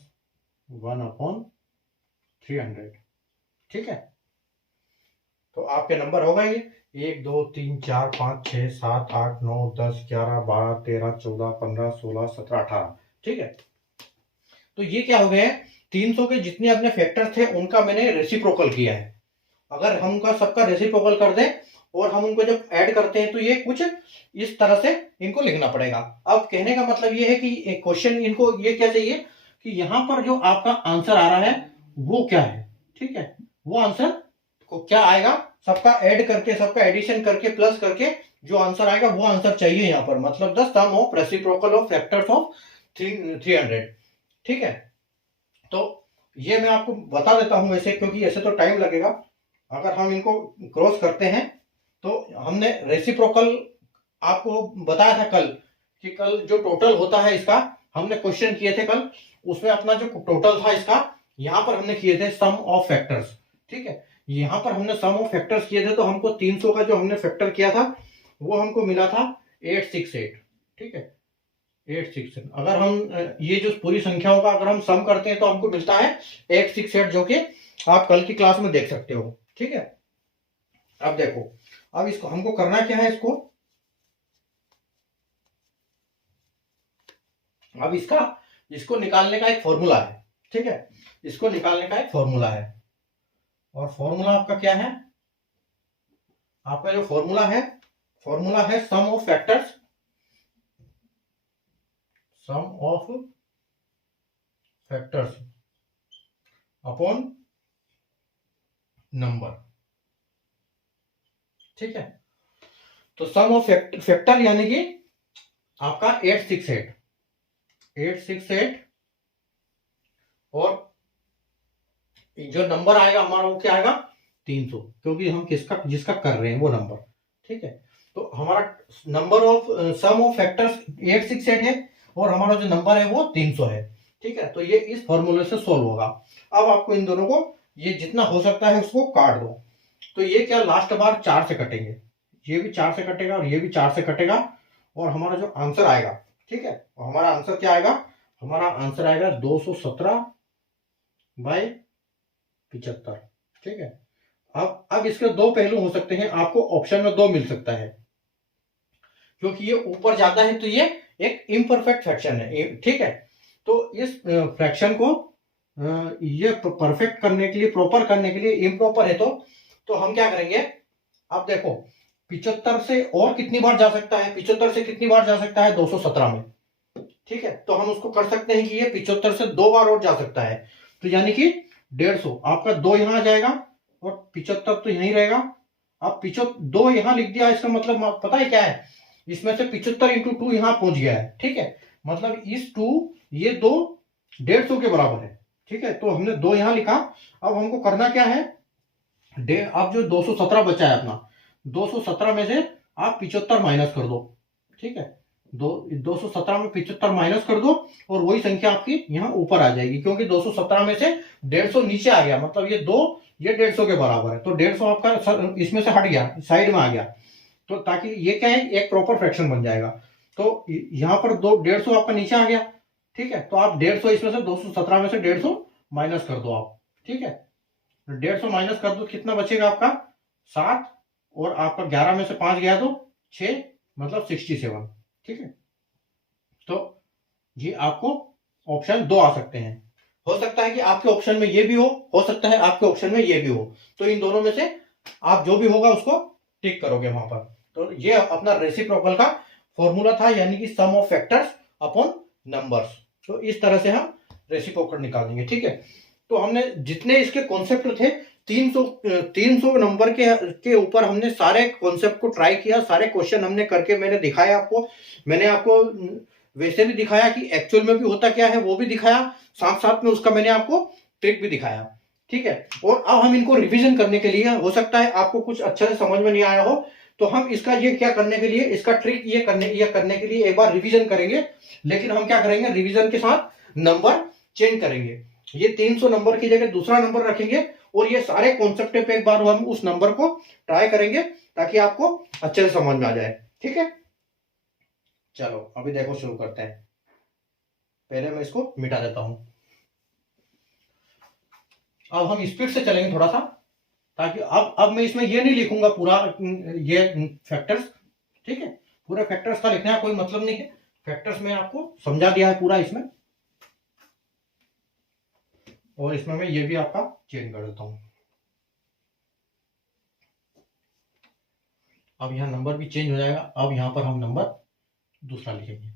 1/300। ठीक है, तो आपके नंबर होगा ये 1 2 3 4 5 6 7 8 9 10 11 12 13 14 15 16 17 18। ठीक है, तो ये क्या हो गए, 300 के जितने अपने फैक्टर थे उनका मैंने रेसिप्रोकल किया है। अगर हम उनका सबका रेसिप्रोकल कर दें और हम उनको जब ऐड करते हैं तो ये कुछ इस तरह से इनको लिखना पड़ेगा। अब कहने का मतलब ये है कि क्वेश्चन इनको ये क्या चाहिए कि यहां पर जो आपका आंसर आ रहा है वो क्या है। ठीक है, वो आंसर को क्या आएगा, सबका ऐड करके, सबका एडिशन करके, प्लस करके जो आंसर आएगा वो आंसर चाहिए यहां पर, मतलब the sum of reciprocal of factors of 300। ठीक है, तो ये मैं आपको बता देता हूं वैसे, क्योंकि ऐसे तो टाइम लगेगा। अगर हम इनको क्रॉस करते हैं तो हमने रेसिप्रोकल आपको बताया था कल कि कल जो टोटल होता है इसका, हमने क्वेश्चन किए थे कल, उसमें अपना जो टोटल था इसका यहां पर हमने किए थे सम ऑफ फैक्टर्स। ठीक है, यहां पर हमने सम ऑफ फैक्टर्स किए थे, तो हमको 300 का जो हमने फैक्टर किया था वो हमको मिला था 868। ठीक है, 868। अगर हम ये जो पूरी संख्याओं का अगर हम सम करते हैं तो हमको मिलता है 868, जो कि आप कल की क्लास में देख सकते हो। ठीक है, अब देखो, अब इसको हमको करना क्या है, अब इसको निकालने का एक फॉर्मूला है। ठीक है, इसको निकालने का एक फॉर्मूला है, और फॉर्मूला आपका क्या है, आपका जो फॉर्मूला है sum of factors, sum of factors upon number. ठीक है, तो सम ऑफ फैक्टर यानी कि आपका 868 और जो नंबर आएगा हमारा वो क्या आएगा 300, क्योंकि हम जिसका कर रहे हैं वो नंबर। ठीक है, तो हमारा number of sum of factors 868 है और हमारा जो नंबर है वो 300 है। ठीक है, तो ये इस फॉर्मूले से सोल्व होगा। अब आपको इन दोनों को ये जितना हो सकता है उसको काट दो, तो ये क्या लास्ट बार 4 से कटेंगे, ये भी 4 से कटेगा और ये भी 4 से कटेगा, और हमारा जो आंसर आएगा, ठीक है, और हमारा आंसर क्या आएगा, हमारा आंसर आएगा 217/75। ठीक है, अब इसके दो पहलू हो सकते हैं, आपको ऑप्शन में 2 मिल सकता है, क्योंकि ये ऊपर जाता है तो ये एक इम्परफेक्ट फ्रैक्शन है। ठीक है, तो इस फ्रैक्शन को ये परफेक्ट करने के लिए, प्रॉपर करने के लिए, इम्प्रॉपर है तो हम क्या करेंगे, अब देखो 75 से और कितनी बार जा सकता है, 75 से कितनी बार जा सकता है 217 में। ठीक है, तो हम उसको कर सकते हैं कि ये 75 से 2 बार और जा सकता है, तो यानी कि 150, आपका 2 यहां आ जाएगा और 75 तो यहीं रहेगा। अब 2 यहां लिख दिया, इसका मतलब पता है क्या है, इसमें से 75 इंटू 2 यहां पहुंच गया है। ठीक है, मतलब इस 2 ये 2 150 के बराबर है। ठीक है, तो हमने 2 यहां लिखा। अब हमको करना क्या है, अब जो 217 बचा है अपना, 217 में से आप 75 माइनस कर दो। ठीक है, 217 में 75 माइनस कर दो और वही संख्या आपकी यहाँ ऊपर आ जाएगी, क्योंकि 217 में से 150 नीचे आ गया, मतलब ये 2 ये 150 के बराबर है, तो 150 आपका इसमें से हट गया, साइड में आ गया, तो ताकि ये क्या है एक प्रॉपर फ्रैक्शन बन जाएगा। तो यहाँ पर 150 आपका नीचे आ गया। ठीक है, तो आप 150 इसमें से 217 में से 150 माइनस कर दो आप। ठीक है, 150 माइनस कर दो, कितना बचेगा आपका 7, और आपका 11 में से 5 गया तो 6, मतलब 67। ठीक है, तो ये आपको ऑप्शन 2 आ सकते हैं, हो सकता है कि आपके ऑप्शन में ये भी हो सकता है आपके ऑप्शन में ये भी हो, तो इन दोनों में से आप जो भी होगा उसको टिक करोगे वहां पर। तो ये अपना रेसिप्रोकल का फॉर्मूला था, यानी कि सम ऑफ फैक्टर्स अपॉन नंबर्स। तो इस तरह से हम रेसिप्रोकल निकालेंगे। ठीक है, तो हमने जितने इसके कॉन्सेप्ट थे 300 नंबर के ऊपर हमने सारे कॉन्सेप्ट को ट्राई किया, सारे क्वेश्चन हमने करके मैंने दिखाया आपको। मैंने आपको वैसे भी दिखाया कि एक्चुअल में भी होता क्या है वो भी दिखाया, साथ साथ में उसका मैंने आपको ट्रिक भी दिखाया। ठीक है, और अब हम इनको रिवीजन करने के लिए, हो सकता है आपको कुछ अच्छे से समझ में नहीं आया हो, तो हम इसका ये क्या करने के लिए, इसका ट्रिक ये करने के लिए एक बार रिवीजन करेंगे, लेकिन हम क्या करेंगे, रिवीजन के साथ नंबर चेंज करेंगे। ये 300 नंबर की जगह दूसरा नंबर रखेंगे और ये सारे कॉन्सेप्ट पे एक बार हम उस नंबर को ट्राई करेंगे ताकि आपको अच्छे से समझ में आ जाए। ठीक है, चलो अभी देखो शुरू करते हैं। पहले मैं इसको मिटा देता हूं। अब हम स्पीड से चलेंगे थोड़ा सा, ताकि अब मैं इसमें ये नहीं लिखूंगा पूरा ये फैक्टर्स। ठीक है, पूरे फैक्टर्स का लिखने का कोई मतलब नहीं है, फैक्टर्स में आपको समझा दिया है पूरा इसमें। और इसमें मैं ये भी आपका चेंज कर देता हूं। अब यहाँ नंबर भी चेंज हो जाएगा। अब यहाँ पर हम नंबर दूसरा लिखेंगे।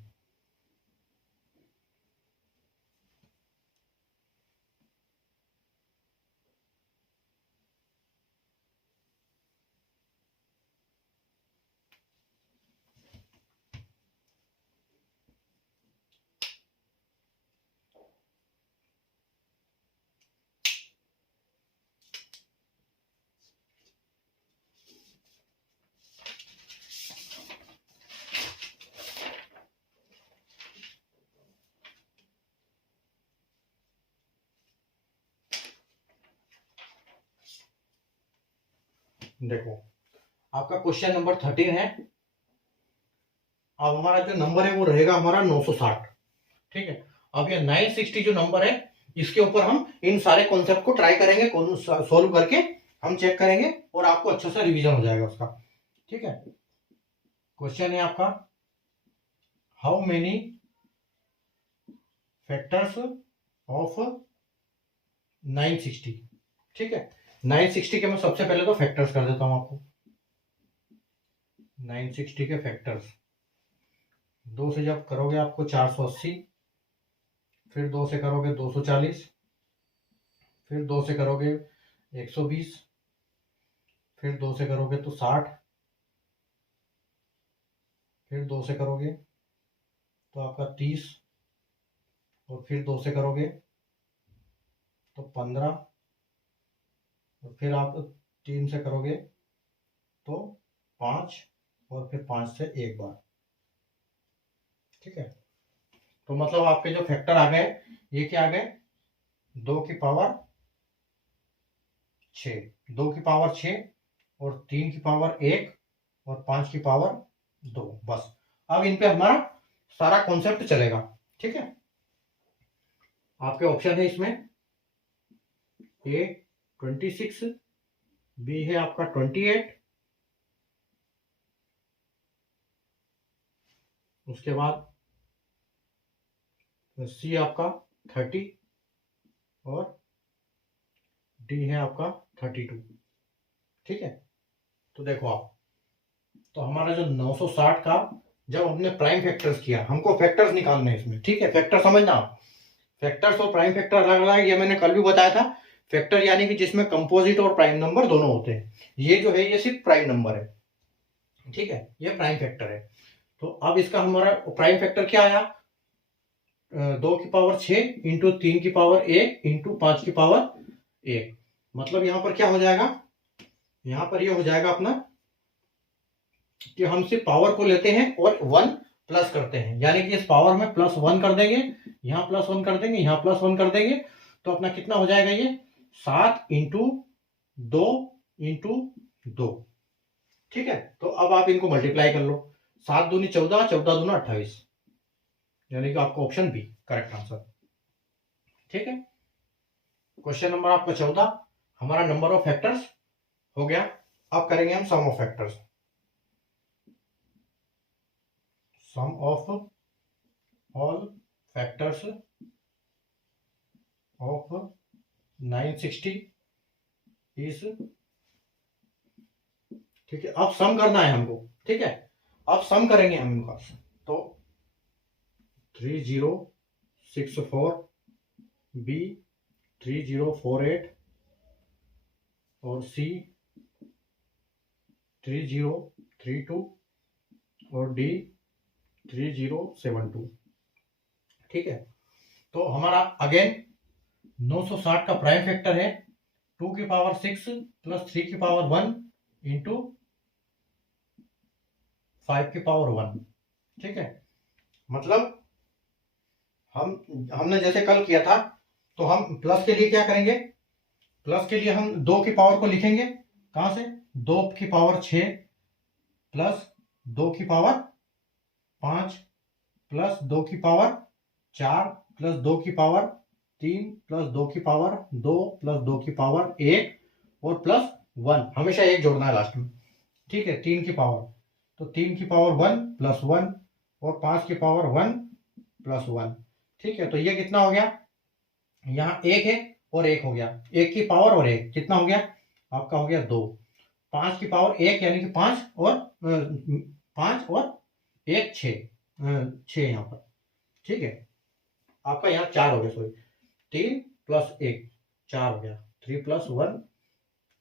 देखो आपका क्वेश्चन नंबर 13 है। अब हमारा जो नंबर है वो रहेगा हमारा 960। ठीक है, अब ये 960 जो नंबर है इसके ऊपर हम इन सारे कॉन्सेप्ट को ट्राई करेंगे, सोल्व करके हम चेक करेंगे और आपको अच्छे से रिवीजन हो जाएगा उसका। ठीक है, क्वेश्चन है आपका, हाउ मेनी फैक्टर्स ऑफ 960। ठीक है, 960 के मैं सबसे पहले तो फैक्टर्स कर देता हूं आपको। 960 के फैक्टर्स, 2 से जब करोगे आपको 480, फिर 2 से करोगे 240, फिर 2 से करोगे 120, फिर 2 से करोगे तो 60, फिर 2 से करोगे तो आपका 30, और फिर 2 से करोगे तो 15, और फिर आप 3 से करोगे तो 5, और फिर 5 से एक बार। ठीक है, तो मतलब आपके जो फैक्टर आ गए ये क्या आ गए, 2 की पावर 6, 2 की पावर 6, और 3 की पावर 1, और 5 की पावर 2। बस अब इन पे हमारा सारा कॉन्सेप्ट चलेगा। ठीक है, आपके ऑप्शन है इसमें ए 26, बी है आपका 28, उसके बाद सी आपका 30, और डी है आपका 32। ठीक है, तो देखो आप, तो हमारा जो 960 का जब हमने प्राइम फैक्टर्स किया, हमको फैक्टर्स निकालने हैं इसमें। ठीक है, फैक्टर समझना आप, फैक्टर्स और प्राइम फैक्टर अलग अलग है, ये मैंने कल भी बताया था। फैक्टर यानी कि जिसमें कंपोजिट और प्राइम नंबर दोनों होते हैं, ये जो है ये सिर्फ प्राइम नंबर है। ठीक है, ये प्राइम फैक्टर है। तो अब इसका हमारा प्राइम फैक्टर क्या आया, 2 की पावर 6 इंटू 3 की पावर 1 इंटू 5 की पावर 1। मतलब यहां पर क्या हो जाएगा, यहां पर ये हो जाएगा अपना कि हम सिर्फ पावर को लेते हैं और 1 प्लस करते हैं, यानी कि इस पावर में +1 कर देंगे, यहां +1 कर देंगे, यहां +1 कर देंगे, तो अपना कितना हो जाएगा ये 7 इंटू 2 इंटू 2। ठीक है, तो अब आप इनको मल्टीप्लाई कर लो, 7 दूनी 14, 14 दूना 28, यानी कि आपका ऑप्शन बी करेक्ट आंसर। ठीक है, क्वेश्चन नंबर आपका 14 हमारा नंबर ऑफ फैक्टर्स हो गया। अब करेंगे हम sum of factors. Sum of all factors of 960 is, ठीक है, अब सम करना है हमको। ठीक है, अब सम करेंगे हम इनका, तो 3064 बी 3048 और सी 3032 और डी 3072। ठीक है, तो हमारा अगेन 960 का प्राइम फैक्टर है 2 की पावर 6 प्लस 3 की पावर 1 इंटू 5 की पावर 1। ठीक है, मतलब हमने जैसे कल किया था तो हम प्लस के लिए क्या करेंगे, प्लस के लिए हम 2 की पावर को लिखेंगे कहां से, 2 की पावर 6 प्लस 2 की पावर 5 प्लस 2 की पावर 4 प्लस 2 की पावर 3 प्लस 2 की पावर 2 प्लस 2 की पावर 1 और प्लस 1, हमेशा एक जोड़ना है लास्ट में, ठीक है। 3 की पावर, तो 3 की पावर 1 प्लस 1 और 5 की पावर 1 प्लस 1, ठीक है। तो ये कितना हो गया, यहाँ 1 है और 1 हो गया, 1 की पावर और 1 कितना हो गया आपका, हो गया 2। 5 की पावर 1 यानी कि 5 और 1 6 यहाँ पर, ठीक है। आपका यहाँ 4 हो गया, सॉरी 3 प्लस 1 4 हो गया, 3 प्लस 1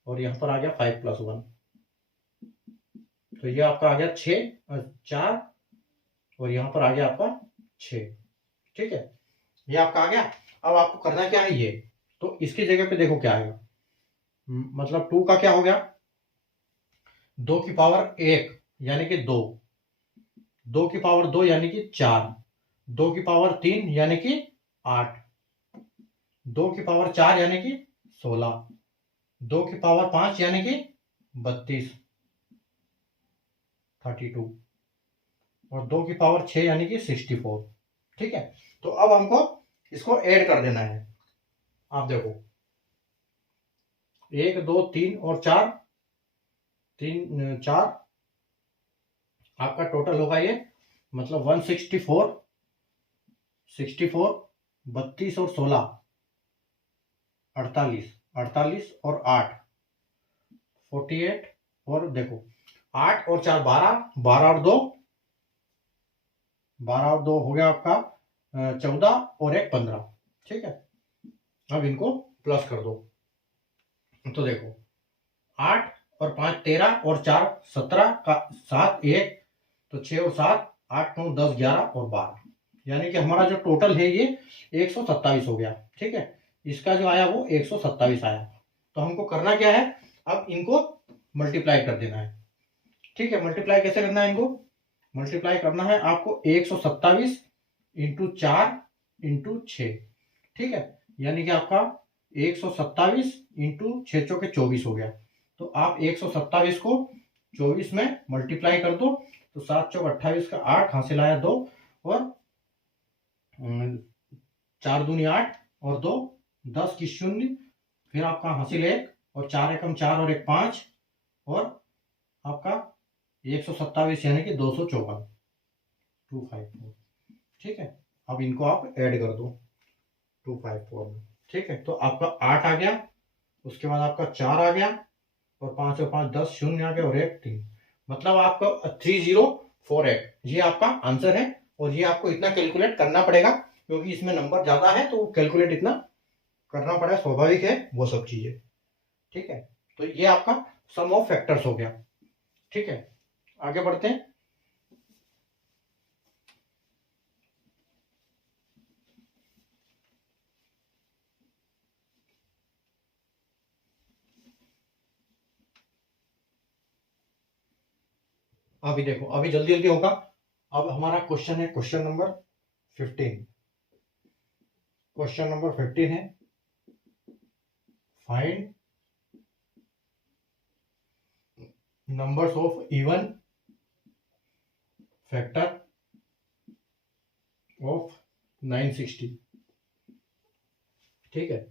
और यहाँ पर आ गया 5 प्लस 1, तो ये आपका आ गया 6 4 और यहाँ पर आ गया आपका 6, ठीक है। ये आपका आ गया। अब आपको करना क्या है, ये तो इसकी जगह पे देखो क्या आएगा, मतलब 2 का क्या हो गया, 2 की पावर 1 यानी कि 2, 2 की पावर 2 यानी कि 4, 2 की पावर 3 यानी कि 8, 2 की पावर 4 यानी कि 16, 2 की पावर 5 यानी कि 32 32 और 2 की पावर 6 यानी कि 64, ठीक है। तो अब हमको इसको ऐड कर देना है। आप देखो 1 2 3 और 4, 3 4 आपका टोटल होगा ये, मतलब 164 64 32 और 16 48 48 और 8 48 और देखो 8 और 4 12 12 और 2 12 और 2 हो गया आपका 14 और 1 15, ठीक है। अब इनको प्लस कर दो, तो देखो 8 और 5 13 और 4 17 का 7 1 तो 6 और 7 8 9 10 11 और 12, यानी कि हमारा जो टोटल है ये 127 हो गया, ठीक है। इसका जो आया वो 127 आया। तो हमको करना क्या है, अब इनको मल्टीप्लाई कर देना है, ठीक है। मल्टीप्लाई कैसे करना है, इनको मल्टीप्लाई करना है आपको 127 इंटू 4 इंटू 6, ठीक है। यानी कि आपका 127 इंटू 6 चौके 24 हो गया। तो आप 127 को 24 में मल्टीप्लाई कर दो, तो 7 चौक 28 का 8 हासिल आया 2 और 4 दूनी 8 और 2 10 की 0, फिर आपका हासिल 1 और 4 एकम 4 और 1 5 और आपका 127 यानी कि 254 254, ठीक है। अब इनको आप ऐड कर दो 254 में, ठीक है। तो आपका 8 आ गया, उसके बाद आपका 4 आ गया और 5 और 5 10 0 आ गया और 1 3, मतलब आपका 3048 ये आपका आंसर है। और ये आपको इतना कैलकुलेट करना पड़ेगा क्योंकि इसमें नंबर ज्यादा है, तो कैलकुलेट इतना करना पड़ेगा, स्वाभाविक है वो सब चीजें, ठीक है। तो ये आपका सम ऑफ फैक्टर्स हो गया, ठीक है। आगे बढ़ते हैं। अभी देखो, अभी जल्दी जल्दी होगा। अब हमारा क्वेश्चन है क्वेश्चन नंबर 15। क्वेश्चन नंबर 15 है find numbers of even factor of 960, ठीक है।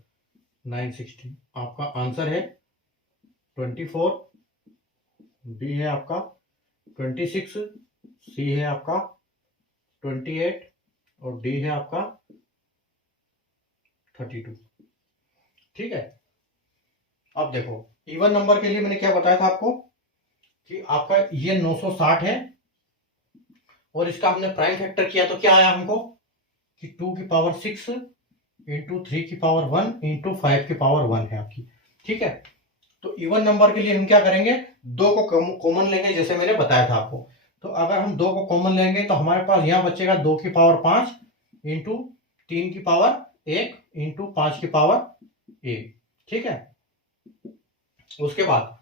960 आपका आंसर है 24, बी है आपका 26, सी है आपका 28 और डी है आपका 32, ठीक है। अब देखो इवन नंबर के लिए मैंने क्या बताया था आपको कि आपका ये 960 है और इसका हमने प्राइम फैक्टर किया तो क्या आया हमको कि 2 की पावर 6 इंटू 3 की पावर 1 इंटू 5 की पावर 1 है आपकी, ठीक है। तो इवन नंबर के लिए हम क्या करेंगे, 2 को कॉमन लेंगे, जैसे मैंने बताया था आपको। तो अगर हम 2 को कॉमन लेंगे तो हमारे पास यहाँ बचेगा 2 की पावर 5 इंटू 3 की पावर 1 इंटू 5 की पावर 1, ठीक है। उसके बाद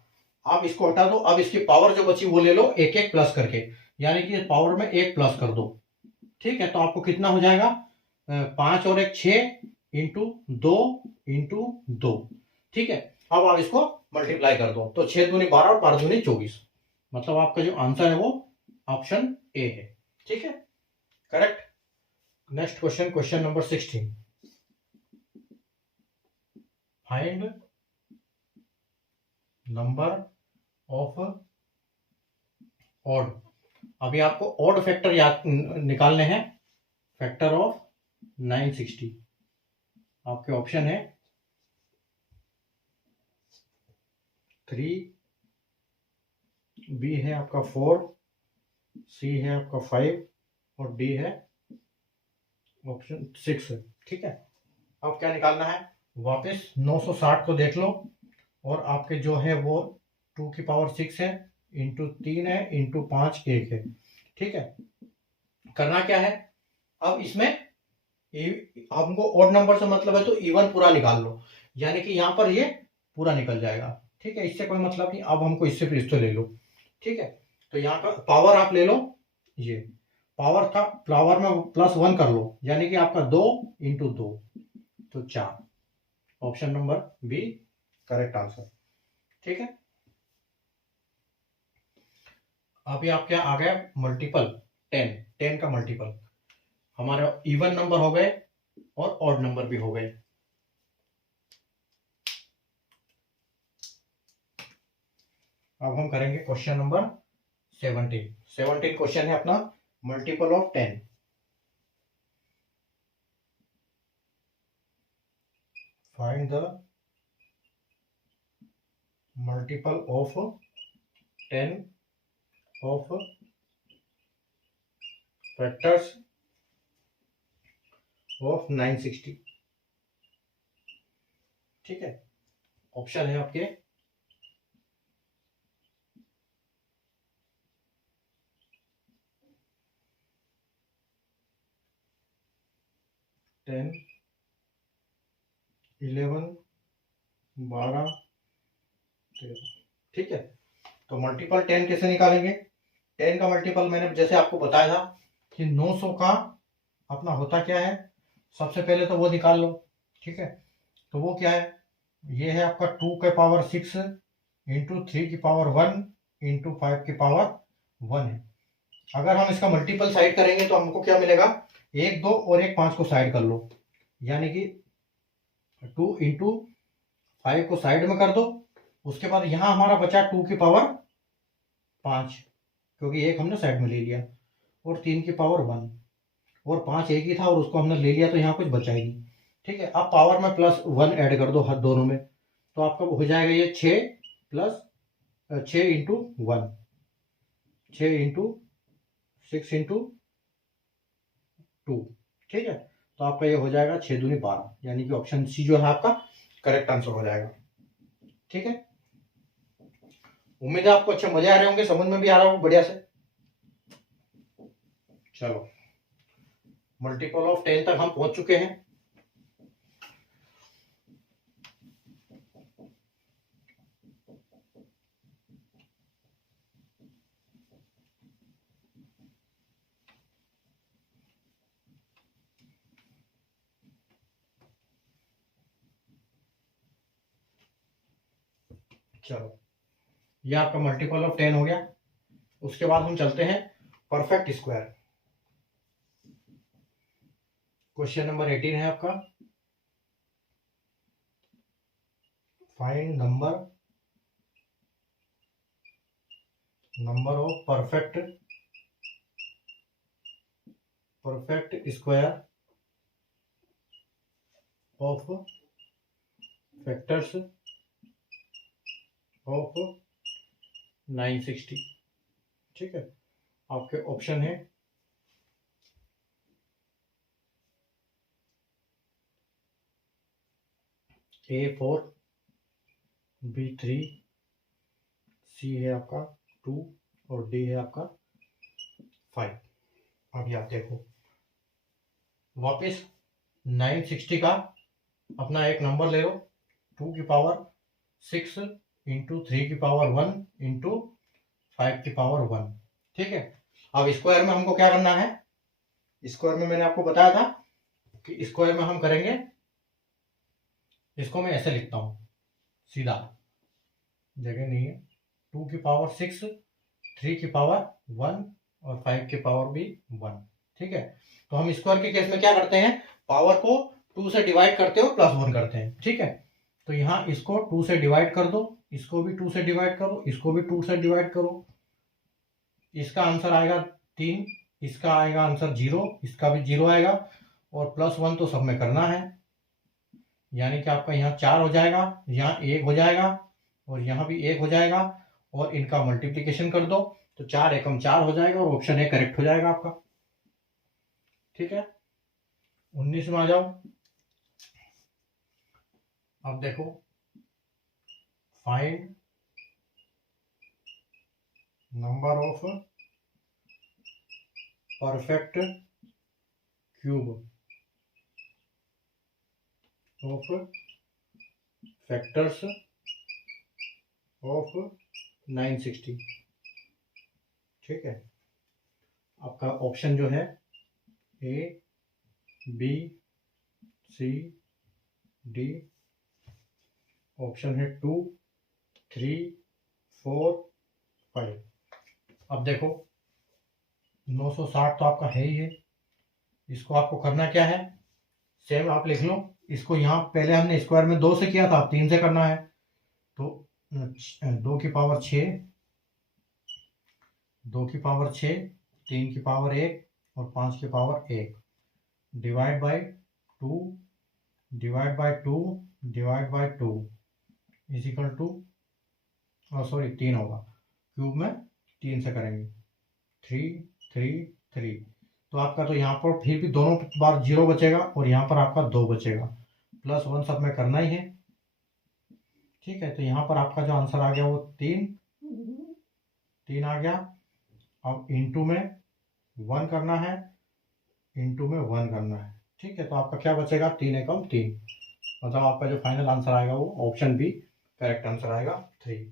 आप इसको हटा दो, अब इसकी पावर जो बची वो ले लो एक एक प्लस करके, यानी कि पावर में 1 प्लस कर दो, ठीक है। तो आपको कितना हो जाएगा 5 और 1 6 इंटू 2 इंटू 2। ठीक है, अब आप इसको मल्टीप्लाई कर दो तो 6 दूनी 12 और 12 दूनी 24। मतलब आपका जो आंसर है वो ऑप्शन ए है। ठीक है, correct. Next question, question number 16, find number of odd. अभी आपको ऑड फैक्टर याद निकालने हैं, फैक्टर ऑफ 960। आपके ऑप्शन है 3, बी है आपका 4, सी है आपका 5 और डी है ऑप्शन 6। ठीक है, अब क्या निकालना है, वापस 960 को देख लो और आपके जो है वो 2 की पावर 6 है, इंटू 3 है, इंटू 5 1 है। ठीक है, करना क्या है, अब इसमें हमको ऑड नंबर से मतलब है तो इवन पूरा निकाल लो, यानी कि यहाँ पर ये पूरा निकल जाएगा। ठीक है, इससे कोई मतलब नहीं, अब हमको इससे फिर इसको ले लो। ठीक है, तो यहाँ का पावर आप ले लो, ये पावर था, पावर में +1 कर लो, यानी कि आपका 2 इंटू 2 तो 4। Option number B correct answer. ठीक है, अभी आप क्या आ गया, मल्टीपल 10 का मल्टीपल हमारे इवन नंबर हो गए और ऑड नंबर भी हो गए। अब हम करेंगे क्वेश्चन नंबर 17 क्वेश्चन है अपना, multiple of 10। Find the multiple of 10 of factors of 960। ठीक है, ऑप्शन है आपके 10, 11, 12, 13। ठीक है, तो मल्टीपल 10 कैसे निकालेंगे, 10 का मल्टीपल मैंने जैसे आपको बताया था कि 900 का अपना होता क्या है, सबसे पहले तो वो निकाल लो। ठीक है, तो वो क्या है, ये है आपका 2 के पावर 6 इंटू 3 की पावर 1 इंटू 5 की पावर 1 है। अगर हम इसका मल्टीपल साइड करेंगे तो हमको क्या मिलेगा, 1 2 और 1 5 को साइड कर लो, यानी कि 2 इंटू 5 को साइड में कर दो। उसके बाद यहां हमारा बचा 2 की पावर 5, क्योंकि 1 हमने साइड में ले लिया, और 3 की पावर 1 और 5 एक ही था और उसको हमने ले लिया तो यहाँ कुछ बचा ही नहीं। ठीक है, अब पावर में +1 ऐड कर दो हर दोनों में, तो आपका हो जाएगा ये 6 इंटू 1, 6 इंटू 6 इंटू 2। ठीक है, तो आपका ये हो जाएगा 6 दूनी 12, यानी कि ऑप्शन सी जो है आपका करेक्ट आंसर हो जाएगा। ठीक है, उम्मीद है आपको अच्छे मजे आ रहे होंगे, समझ में भी आ रहा हो बढ़िया से। चलो, मल्टीपल ऑफ 10 तक हम पहुंच चुके हैं। चलो, ये आपका मल्टीपल ऑफ 10 हो गया। उसके बाद हम चलते हैं परफेक्ट स्क्वायर। क्वेश्चन नंबर 18 है आपका, find number of perfect square of factors of 960। ठीक है, आपके ऑप्शन है A4, B3, सी है आपका 2 और डी है आपका 5। अभी आप देखो, वापस 960 का अपना एक नंबर ले लो, 2 की पावर 6 इंटू 3 की पावर 1 इंटू 5 की पावर 1। ठीक है, अब स्क्वायर में हमको क्या करना है, स्क्वायर में मैंने आपको बताया था कि स्क्वायर में हम करेंगे इसको मैं ऐसे लिखता हूँ सीधा, जगह नहीं है। 2 की पावर 6, 3 की पावर 1 और 5 की पावर भी 1। ठीक है, तो हम स्क्वायर के केस में क्या करते हैं, पावर को 2 से डिवाइड करते हो प्लस 1 करते हैं। ठीक है, तो यहाँ इसको 2 से डिवाइड कर दो, इसको भी 2 से डिवाइड करो, इसको भी 2 से डिवाइड करो। इसका आंसर आएगा 3, इसका आएगा आंसर 0, इसका भी 0 आएगा, और प्लस 1 तो सब में करना है, यानी कि आपका यहाँ 4 हो जाएगा, यहाँ 1 हो जाएगा, और यहाँ भी 1 हो जाएगा, और इनका मल्टीप्लीकेशन कर दो तो 4 एकम 4 हो जाएगा, और ऑप्शन ए करेक्ट हो जाएगा आपका। ठीक है, 19 में आ जाओ। अब देखो, find number of perfect cube of factors of 960। ठीक है, आपका ऑप्शन जो है A B C D, option है 2 3 4 5। अब देखो 960 तो आपका है ही है, इसको आपको करना क्या है, सेम आप लिख लो इसको। यहाँ पहले हमने स्क्वायर में 2 से किया था, 3 से करना है, तो 2 की पावर 6, 2 की पावर 6, 3 की पावर 1 और 5 की power 1, divide by 2, divide by 2, divide by 2 is equal to, sorry 3 होगा, क्यूब में 3 से करेंगे, 3 3 3। तो आपका तो यहाँ पर फिर भी दोनों बार 0 बचेगा, और यहाँ पर आपका 2 बचेगा, प्लस 1 सब में करना ही है। ठीक है, तो यहाँ पर आपका जो आंसर आ गया वो 3 आ गया। अब इंटू में 1 करना है, इंटू में 1 करना है। ठीक है, तो आपका क्या बचेगा, 3 एकम 3, मतलब आपका जो फाइनल आंसर आएगा वो ऑप्शन बी करेक्ट आंसर आएगा 3।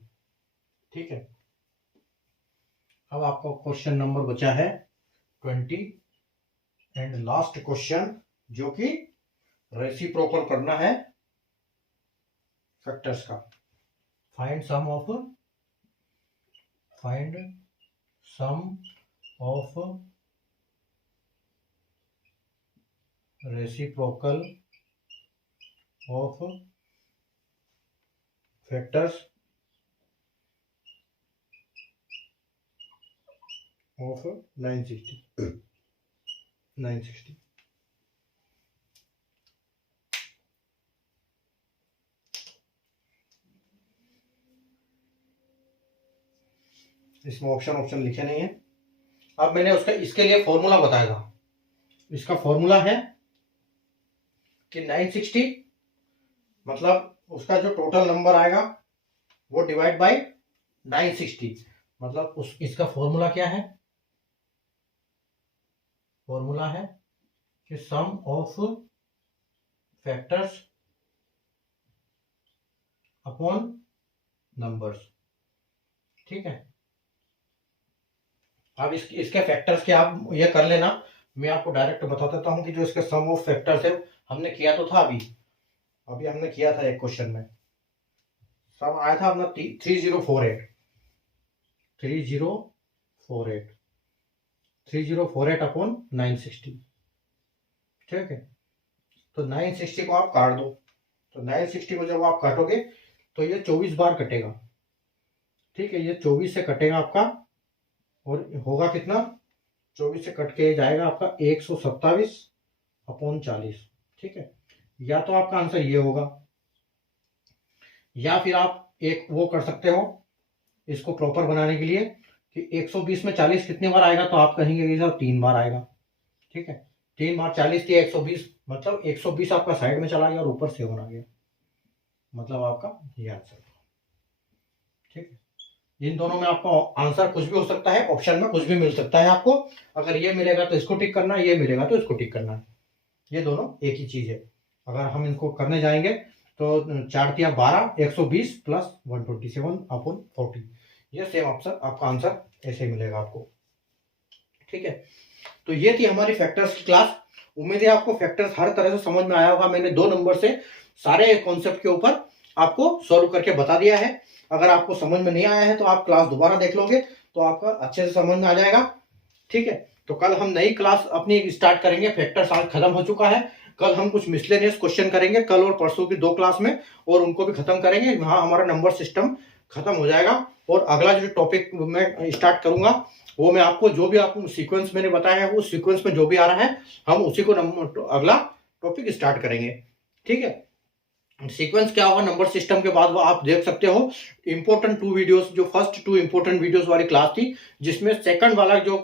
ठीक है, अब आपका क्वेश्चन नंबर बचा है 20 एंड लास्ट क्वेश्चन, जो कि रेसिप्रोकल करना है फैक्टर्स का। Find sum of reciprocal of factors of 960। इसमें ऑप्शन लिखे नहीं है। अब मैंने उसका इसके लिए फॉर्मूला बताया था, इसका फॉर्मूला है कि 960 मतलब उसका जो टोटल नंबर आएगा वो डिवाइड बाय 960, मतलब इसका फॉर्मूला क्या है, फॉर्मूला है कि सम ऑफ फैक्टर्स अपॉन नंबर्स। ठीक है, अब इसके फैक्टर्स के आप ये कर लेना, मैं आपको डायरेक्ट बता देता हूं कि जो इसके सम ऑफ फैक्टर्स है हमने किया तो था, अभी हमने किया था एक क्वेश्चन में, सम आया था अपना 3048 अपॉन 960। ठीक है, तो 960 को आप काट दो, तो 960 को जब आप काटोगे तो ये 24 बार कटेगा। ठीक है, ये 24 से कटेगा आपका, और होगा कितना, 24 से कट के जाएगा आपका 127 अपॉन 40। ठीक है, या तो आपका आंसर ये होगा, या फिर आप एक वो कर सकते हो इसको प्रॉपर बनाने के लिए कि 120 में 40 कितने बार आएगा, तो आप कहेंगे कि सर 3 बार आएगा। ठीक है, 3 बार 40 थी 120, मतलब 120 आपका साइड में चला गया और ऊपर 7 आ गया, मतलब आपका ये आंसर। ठीक है, इन दोनों में आपका आंसर कुछ भी हो सकता है, ऑप्शन में कुछ भी मिल सकता है आपको, अगर ये मिलेगा तो इसको टिक करना है, ये मिलेगा तो इसको टिक करना है, ये दोनों एक ही चीज है। अगर हम इनको करने जाएंगे तो 4 तिया 12, 120 प्लस 127 अपॉन 40, ये सेम ऑप्शन आपका आंसर ऐसे मिलेगा आपको। ठीक है, तो ये थी हमारी फैक्टर्स की क्लास, उम्मीद है आपको फैक्टर्स हर तरह से समझ में आया होगा। मैंने 2 नंबर से सारे कॉन्सेप्ट के ऊपर आपको सॉल्व करके बता दिया है। अगर आपको समझ में नहीं आया है तो आप क्लास दोबारा देख लोगे तो आपका अच्छे से समझ में आ जाएगा। ठीक है, तो कल हम नई क्लास अपनी स्टार्ट करेंगे। फैक्टर्स आज खत्म हो चुका है। कल हम कुछ मिसलेनियस क्वेश्चन करेंगे, कल और परसों की 2 क्लास में, और उनको भी खत्म करेंगे। वहां हमारा नंबर सिस्टम खत्म हो जाएगा। और अगला जो टॉपिक मैं स्टार्ट करूंगा वो मैं आपको जो भी आपको सीक्वेंस मैंने बताया है उस सीक्वेंस में जो भी आ रहा है हम उसी को अगला टॉपिक स्टार्ट करेंगे। ठीक है, सीक्वेंस क्या होगा नंबर सिस्टम के बाद वो आप देख सकते हो। इंपॉर्टेंट 2 वीडियोस, जो फर्स्ट 2 इंपॉर्टेंट वीडियोस वाली क्लास थी, जिसमें सेकंड वाला जो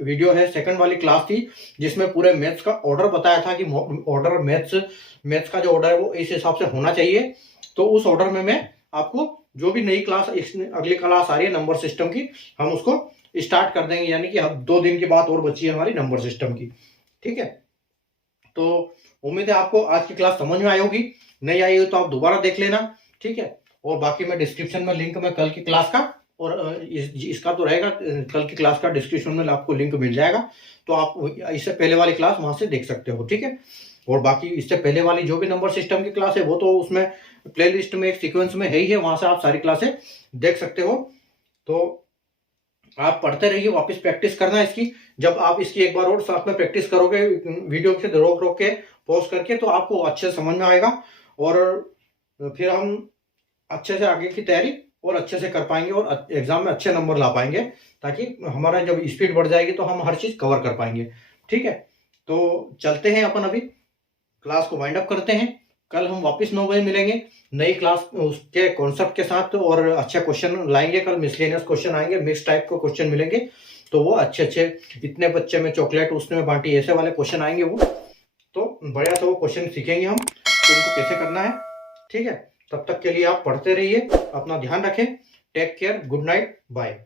वीडियो है, सेकंड वाली क्लास थी जिसमें पूरे मैथ्स का ऑर्डर बताया था कि ऑर्डर मैथ्स का जो ऑर्डर है वो इस हिसाब से होना चाहिए। तो उस ऑर्डर में मैं आपको जो भी नई क्लास अगली क्लास आ रही है नंबर सिस्टम की, हम उसको स्टार्ट कर देंगे। यानी कि अब 2 दिन की बात और बची है हमारी नंबर सिस्टम की। ठीक है, तो उम्मीद है आपको आज की क्लास समझ में आई होगी। नहीं आई हो तो आप दोबारा देख लेना। ठीक है, और बाकी मैं डिस्क्रिप्शन में लिंक में कल की क्लास का और इसका तो रहेगा, कल की क्लास का डिस्क्रिप्शन में आपको लिंक मिल जाएगा, तो आप इससे पहले वाली क्लास वहां से देख सकते हो। ठीक है, और बाकी इससे पहले वाली जो भी नंबर सिस्टम की क्लास है वो तो उसमें प्लेलिस्ट में एक सीक्वेंस में है ही है, वहां से आप सारी क्लासें देख सकते हो। तो आप पढ़ते रहिए, वापस प्रैक्टिस करना इसकी। जब आप इसकी एक बार और साथ में प्रैक्टिस करोगे वीडियो से रोक रोक के पॉज करके, तो आपको अच्छे से समझ में आएगा और फिर हम अच्छे से आगे की तैयारी और अच्छे से कर पाएंगे और एग्जाम में अच्छे नंबर ला पाएंगे, ताकि हमारा जब स्पीड बढ़ जाएगी तो हम हर चीज कवर कर पाएंगे। ठीक है, तो चलते हैं अपन अभी क्लास को वाइंड अप करते हैं। कल हम वापस 9 बजे मिलेंगे नई क्लास उसके कॉन्सेप्ट के साथ और अच्छे क्वेश्चन लाएंगे। कल मिसलेनियस क्वेश्चन आएंगे, मिक्स टाइप के क्वेश्चन मिलेंगे, तो वो अच्छे अच्छे, इतने बच्चे में चॉकलेट उसने में बांटी, ऐसे वाले क्वेश्चन आएंगे वो, तो बढ़िया से वो क्वेश्चन सीखेंगे हम तो उनको कैसे करना है। ठीक है, तब तक के लिए आप पढ़ते रहिए, अपना ध्यान रखें। Take care, good night, bye.